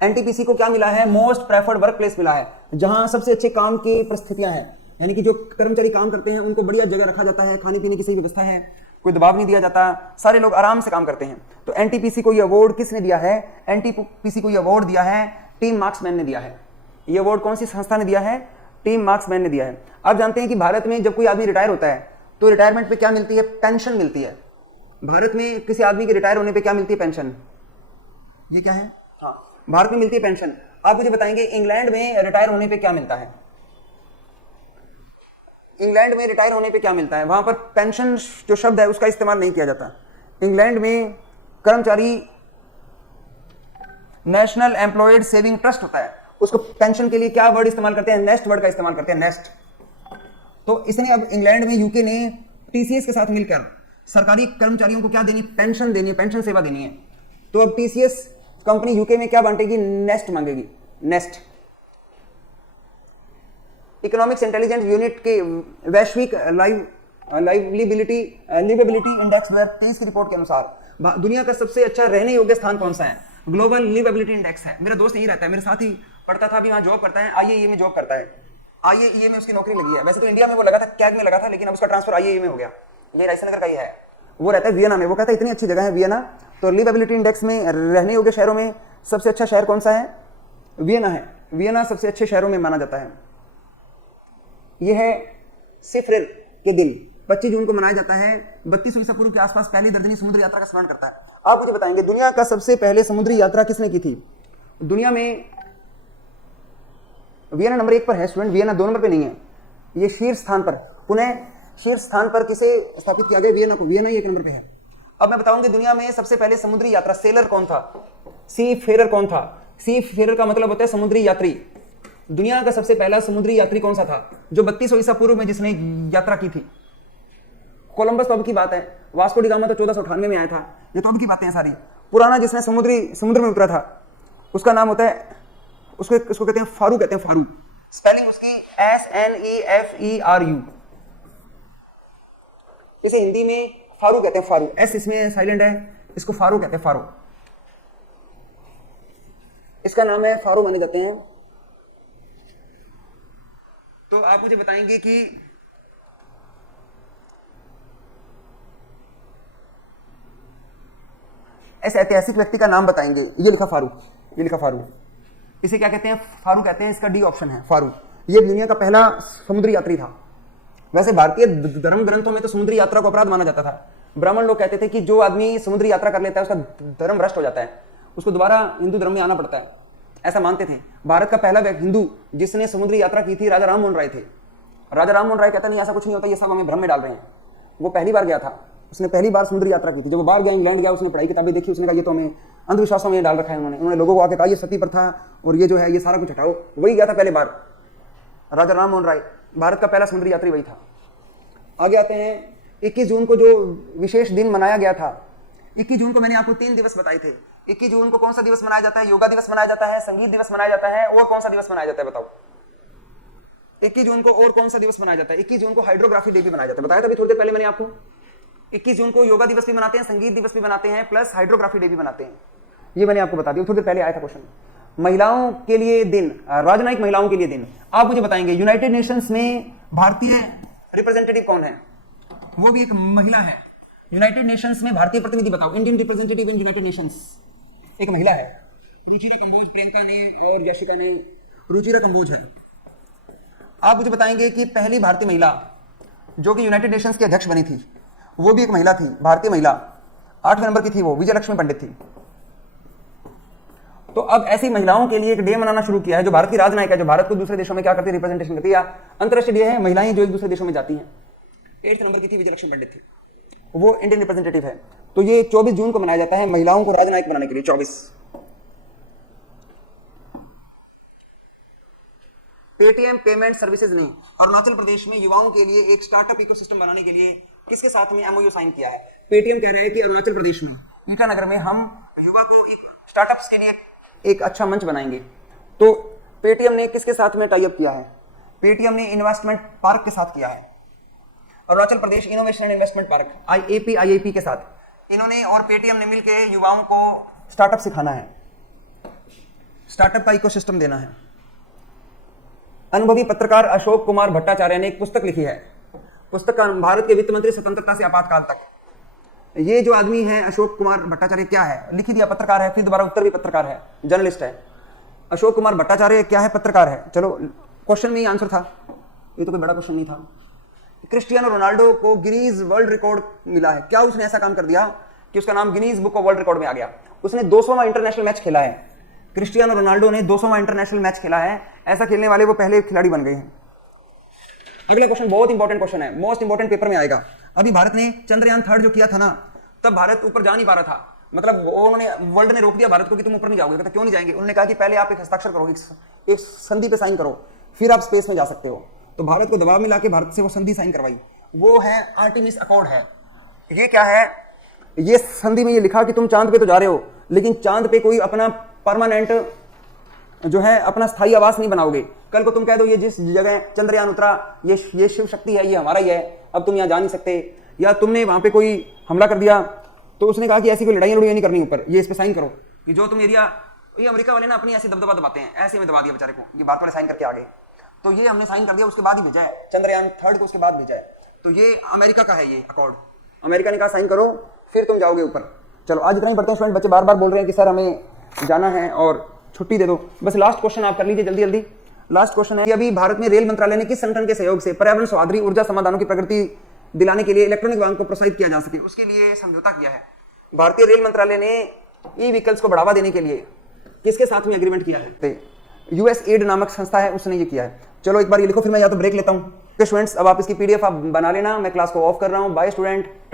NTPC को क्या मिला है? मोस्ट प्रेफर्ड वर्क प्लेस मिला है, जहां सबसे अच्छे काम की परिस्थितियां हैं, यानी कि जो कर्मचारी काम करते हैं उनको बढ़िया जगह रखा जाता है, खाने पीने की सही व्यवस्था है, कोई दबाव नहीं दिया जाता, सारे लोग आराम से काम करते हैं। तो NTPC को ये अवार्ड किसने दिया है? NTPC को ये अवार्ड दिया है टीम मार्क्समैन ने दिया है। ये अवार्ड कौन सी संस्था ने दिया है? टीम मार्क्समैन ने दिया है। आप जानते हैं कि भारत में जब कोई आदमी रिटायर होता है तो रिटायरमेंट पे क्या मिलती है? पेंशन मिलती है। भारत में किसी आदमी के रिटायर होने पे क्या मिलती है? पेंशन। ये क्या है? हाँ, भारत में मिलती है पेंशन। आप मुझे बताएंगे इंग्लैंड में रिटायर होने पे क्या मिलता है? इंग्लैंड में रिटायर होने पे क्या मिलता है? वहां पर पेंशन जो शब्द है उसका इस्तेमाल नहीं किया जाता। इंग्लैंड में कर्मचारी नेशनल एम्प्लॉयड सेविंग ट्रस्ट होता है, उसको पेंशन के लिए क्या वर्ड इस्तेमाल करते हैं? नेस्ट वर्ड का इस्तेमाल करते हैं, नेस्ट। तो इसने अब इंग्लैंड में यूके ने TCS के साथ मिलकर सरकारी कर्मचारियों को क्या देनी? पेंशन देनी है, पेंशन सेवा देनी है। तो अब TCS कंपनी यूके में क्या बांटेगी? नेस्ट मांगेगी, नेस्ट। इकोनॉमिक्स इंटेलिजेंस यूनिट के वैश्विक लाइव लिवेबिलिटी इंडेक्स 2023 की रिपोर्ट के अनुसार दुनिया का सबसे अच्छा रहने योग्य स्थान कौन सा है? ग्लोबल लिवेबिलिटी इंडेक्स है। मेरा दोस्त यही रहता है, मेरे साथ ही पढ़ता था, अभी वहाँ जॉब करता है, आईएईए में जॉब करता है, आईएईए में उसकी नौकरी लगी है। वैसे तो इंडिया में वो लगा था, कैग में लगा था, लेकिन अब उसका ट्रांसफर आईएईए में हो गया। ये रायसेनगर का ही है, वो रहता है वियना में। वो कहता है इतनी अच्छी जगह है वियना। तो लिवेबिलिटी इंडेक्स में रहने योग्य शहरों में सबसे अच्छा शहर कौन सा है? वियना है। वियना सबसे अच्छे शहरों में माना जाता है। यह है सिफ्रिल के दिन 25 जून को मनाया जाता है। 3200 ईसा पूर्व के आसपास पहली दर्जनी समुद्री यात्रा का स्मरण करता है। आप मुझे बताएंगे दुनिया का सबसे पहले समुद्री यात्रा किसने की थी? दुनिया में वियना नंबर 1 पर है स्टूडेंट, वियना 2 नंबर पे नहीं है। ये शीर्ष स्थान पर, पुनः शीर्ष स्थान पर किसे स्थापित किया गया? वियना को। वियना 1 नंबर पे है। अब मैं बताऊंगी दुनिया में सबसे पहले समुद्री यात्रा सेलर कौन था? सी फेरर कौन था? सी फेरर का मतलब होता है समुद्री यात्री। दुनिया का सबसे पहला समुद्री यात्री कौन सा था जो 3200 ईसा पूर्व में जिसने यात्रा की थी? कोलंबस तो अब की बात है, वास्को डी गामा तो 1498 में आया था। ये तो अब की बातें हैं सारी। पुराना जिसने समुद्र में उतरा था उसका नाम होता है, उसको कहते हैं फारू, कहते हैं फारू। स्पेलिंग उसकी SNEFERU। इसे हिंदी में फारू कहते हैं, फारू। एस इसमें साइलेंट है, इसको फारू कहते हैं, फारू। इसका नाम है, फारू माने जाते हैं। तो आप मुझे बताएंगे कि ऐसे ऐतिहासिक व्यक्ति का नाम बताएंगे। ये लिखा फारू, ये लिखा फारू। इसे क्या कहते हैं? फारू कहते हैं। इसका डी ऑप्शन है, फारू। ये दुनिया का पहला समुद्री यात्री था। वैसे भारतीय धर्म ग्रंथों में तो समुद्री यात्रा को अपराध माना जाता था। ब्राह्मण लोग कहते थे कि जो आदमी समुद्री यात्रा कर लेता है उसका धर्म भ्रष्ट हो जाता है, उसको दोबारा हिंदू धर्म में आना पड़ता है, ऐसा मानते थे। भारत का पहला हिंदू जिसने समुद्री यात्रा की थी राजा राम मोहन राय थे। राजा राम मोहन राय कहता नहीं ऐसा कुछ नहीं होता, ये सब हमें भ्रम में डाल रहे हैं। वो पहली बार गया था, उसने पहली बार समुद्री यात्रा की थी। जब वो बाहर गया, इंग्लैंड गया, उसने पढ़ाई किताबें देखी, उसने कहा ये तो हमें अंधविश्वासों में डाल रखा है। उन्होंने लोगों को आके कहा ये सती प्रथा और ये जो है ये सारा कुछ हटाओ। वही गया था पहले बार, राजा राम मोहन राय। भारत का पहला समुद्री यात्री वही था। आगे आते हैं 21 जून को जो विशेष दिन मनाया गया था। 21 जून को मैंने आपको 3 दिवस बताए थे। 21 जून को कौन सा दिवस मनाया जाता है? योगा दिवस मनाया जाता है, संगीत दिवस मनाया जाता है, और कौन सा दिवस मनाया जाता है बताओ? 21 जून को और कौन सा दिवस मनाया जाता है? 21 जून को हाइड्रोग्राफी डे भी मनाया जाता है। बताया था अभी थोड़ी देर पहले मैंने आपको। 21 जून को योगा दिवस भी मनाते हैं, संगीत दिवस भी मनाते हैं, प्लस हाइड्रोग्राफी डे भी मनाते हैं। ये मैंने आपको बता दिया, थोड़ी देर पहले आया था क्वेश्चन। महिलाओं के लिए दिन, राजनयिक महिलाओं के लिए दिन। आप मुझे बताएंगे यूनाइटेड नेशंस में भारतीय रिप्रेजेंटेटिव कौन है? वो भी एक महिला है। यूनाइटेड नेशंस में भारतीय प्रतिनिधि बताओ। Indian representative in United Nations एक महिला है, रुचिरा कंबोज। प्रियंका ने और जैशिका ने, रुचिरा कंबोज है। आप मुझे बताएंगे कि पहली भारतीय महिला जो कि यूनाइटेड नेशंस की अध्यक्ष बनी थी, वो भी एक महिला थी, भारतीय महिला। 8वें नंबर की थी वो, विजयलक्ष्मी पंडित थी। तो अब ऐसी महिलाओं के लिए एक डे मनाना शुरू किया है जो भारत की राजनायिका है, जो भारत को दूसरे देशों में क्या करती है, रिप्रेजेंटेशन करती है। या अंतरराष्ट्रीय डे है महिलाएं जो एक दूसरे देशों में जाती हैं। 8वें नंबर की थी, विजयलक्ष्मी पंडित थी, वो इंडियन रिप्रेजेंटेटिव है। तो ये 24 जून को मनाया जाता है महिलाओं को राजनायिक बनाने के लिए। 24 पेटीएम पेमेंट सर्विसेज ने अरुणाचल प्रदेश में युवाओं के लिए एक स्टार्टअप इकोसिस्टम बनाने के लिए किसके साथ में एमओयू साइन किया है? पेटीएम कह रहा है कि अरुणाचल प्रदेश में ईटानगर में हम युवा को एक स्टार्टअप्स के लिए एक अच्छा मंच बनाएंगे। तो पेटीएम ने किसके साथ में टाई अप किया है? पेटीएम ने इन्वेस्टमेंट पार्क के साथ किया है, Arunachal Pradesh innovation and investment park, IAP के साथ। इन्होंने और पेटीएम ने मिलकर युवाओं को स्टार्टअप सिखाना है, स्टार्टअप का इकोसिस्टम देना है। अनुभवी पत्रकार अशोक कुमार भट्टाचार्य ने एक पुस्तक लिखी है। पुस्तक का भारत के वित्त मंत्री स्वतंत्रता से आपातकाल तक। ये जो आदमी है अशोक कुमार भट्टाचार्य क्या है? लिख दिया, पत्रकार है, फिर दोबारा उत्तर भी पत्रकार है, जर्नलिस्ट है। अशोक कुमार भट्टाचार्य क्या है? पत्रकार है। चलो क्वेश्चन में ही आंसर था, ये तो कोई बड़ा क्वेश्चन नहीं था। क्रिस्टियानो रोनाल्डो को गिनीज वर्ल्ड रिकॉर्ड मिला है। क्या उसने ऐसा काम कर दिया कि उसका नाम Guinness book of world record में आ गया? उसने 200वां इंटरनेशनल मैच खेला है। क्रिस्टियानो रोनाल्डो ने 200वां इंटरनेशनल मैच खेला है। ऐसा खेलने वाले वो पहले खिलाड़ी बन गए हैं। अगला क्वेश्चन बहुत इंपॉर्टेंट क्वेश्चन है, मोस्ट इंपॉर्टेंट पेपर में आएगा। अभी भारत ने चंद्रयान 3 जो किया था ना, तब भारत ऊपर जा नहीं पा रहा था। मतलब उन्होंने, वर्ल्ड ने रोक दिया भारत को कि तुम ऊपर नहीं जाओगे। कहते क्यों नहीं जाएंगे? उन्होंने कहा कि पहले आप एक हस्ताक्षर करो, एक संधि पे साइन करो, फिर आप स्पेस में जा सकते हो। तो भारत को दबाव में लाके भारत से वो संधि साइन करवाई। वो है आर्टेमिस अकॉर्ड है। ये क्या है? ये संधि में ये लिखा कि तुम चांद पे तो जा रहे हो, लेकिन चांद पे कोई अपना परमानेंट जो है अपना स्थायी आवास नहीं बनाओगे। कल को तुम कह दो ये जिस जगह चंद्रयान उतरा ये शिव शक्ति है, ये हमारा ही है, अब तुम यहाँ जा नहीं सकते, या तुमने वहां पे कोई हमला कर दिया तो उसने कहा कि ऐसी कोई लड़ाई नहीं करनी ऊपर, ये इस पे साइन करो कि जो तुम एरिया, ये अमेरिका वाले ना अपनी ऐसी दबदबा दबाते हैं, ऐसे में दबा दिया बेचारे को, ये बात मैंने साइन करके आ गए, तो ये हमने साइन कर दिया, उसके बाद ही भेजा है चंद्रयान 3 को, उसके बाद भेजा है, तो ये अमेरिका का है, ये अकॉर्ड अमेरिका ने कहा साइन करो फिर तुम जाओगे ऊपर। चलो आज इतना ही पढ़ते हैं स्टूडेंट, बच्चे बार बार बोल रहे हैं कि सर हमें जाना है और छुट्टी दे दो। बस लास्ट क्वेश्चन आप कर लीजिए जल्दी जल्दी। लास्ट क्वेश्चन है कि अभी भारत में रेल मंत्रालय ने किस संगठन के सहयोग से पर्यावरण सौहार्दी ऊर्जा समाधानों की प्रगति दिलाने के लिए इलेक्ट्रॉनिक वाहन को प्रोत्साहित किया जा सके, उसके लिए समझौता किया है। भारतीय रेल मंत्रालय ने ई व्हीकल्स को बढ़ावा देने के लिए किसके साथ में एग्रीमेंट किया है? यूएस एड नामक संस्था है, उसने ये किया है। चलो एक बार ये लिखो, फिर मैं या तो ब्रेक लेता हूँ। स्टूडेंट्स अब आप इसकी पीडीएफ आप बना लेना, मैं क्लास को ऑफ कर रहा हूँ। Bye student.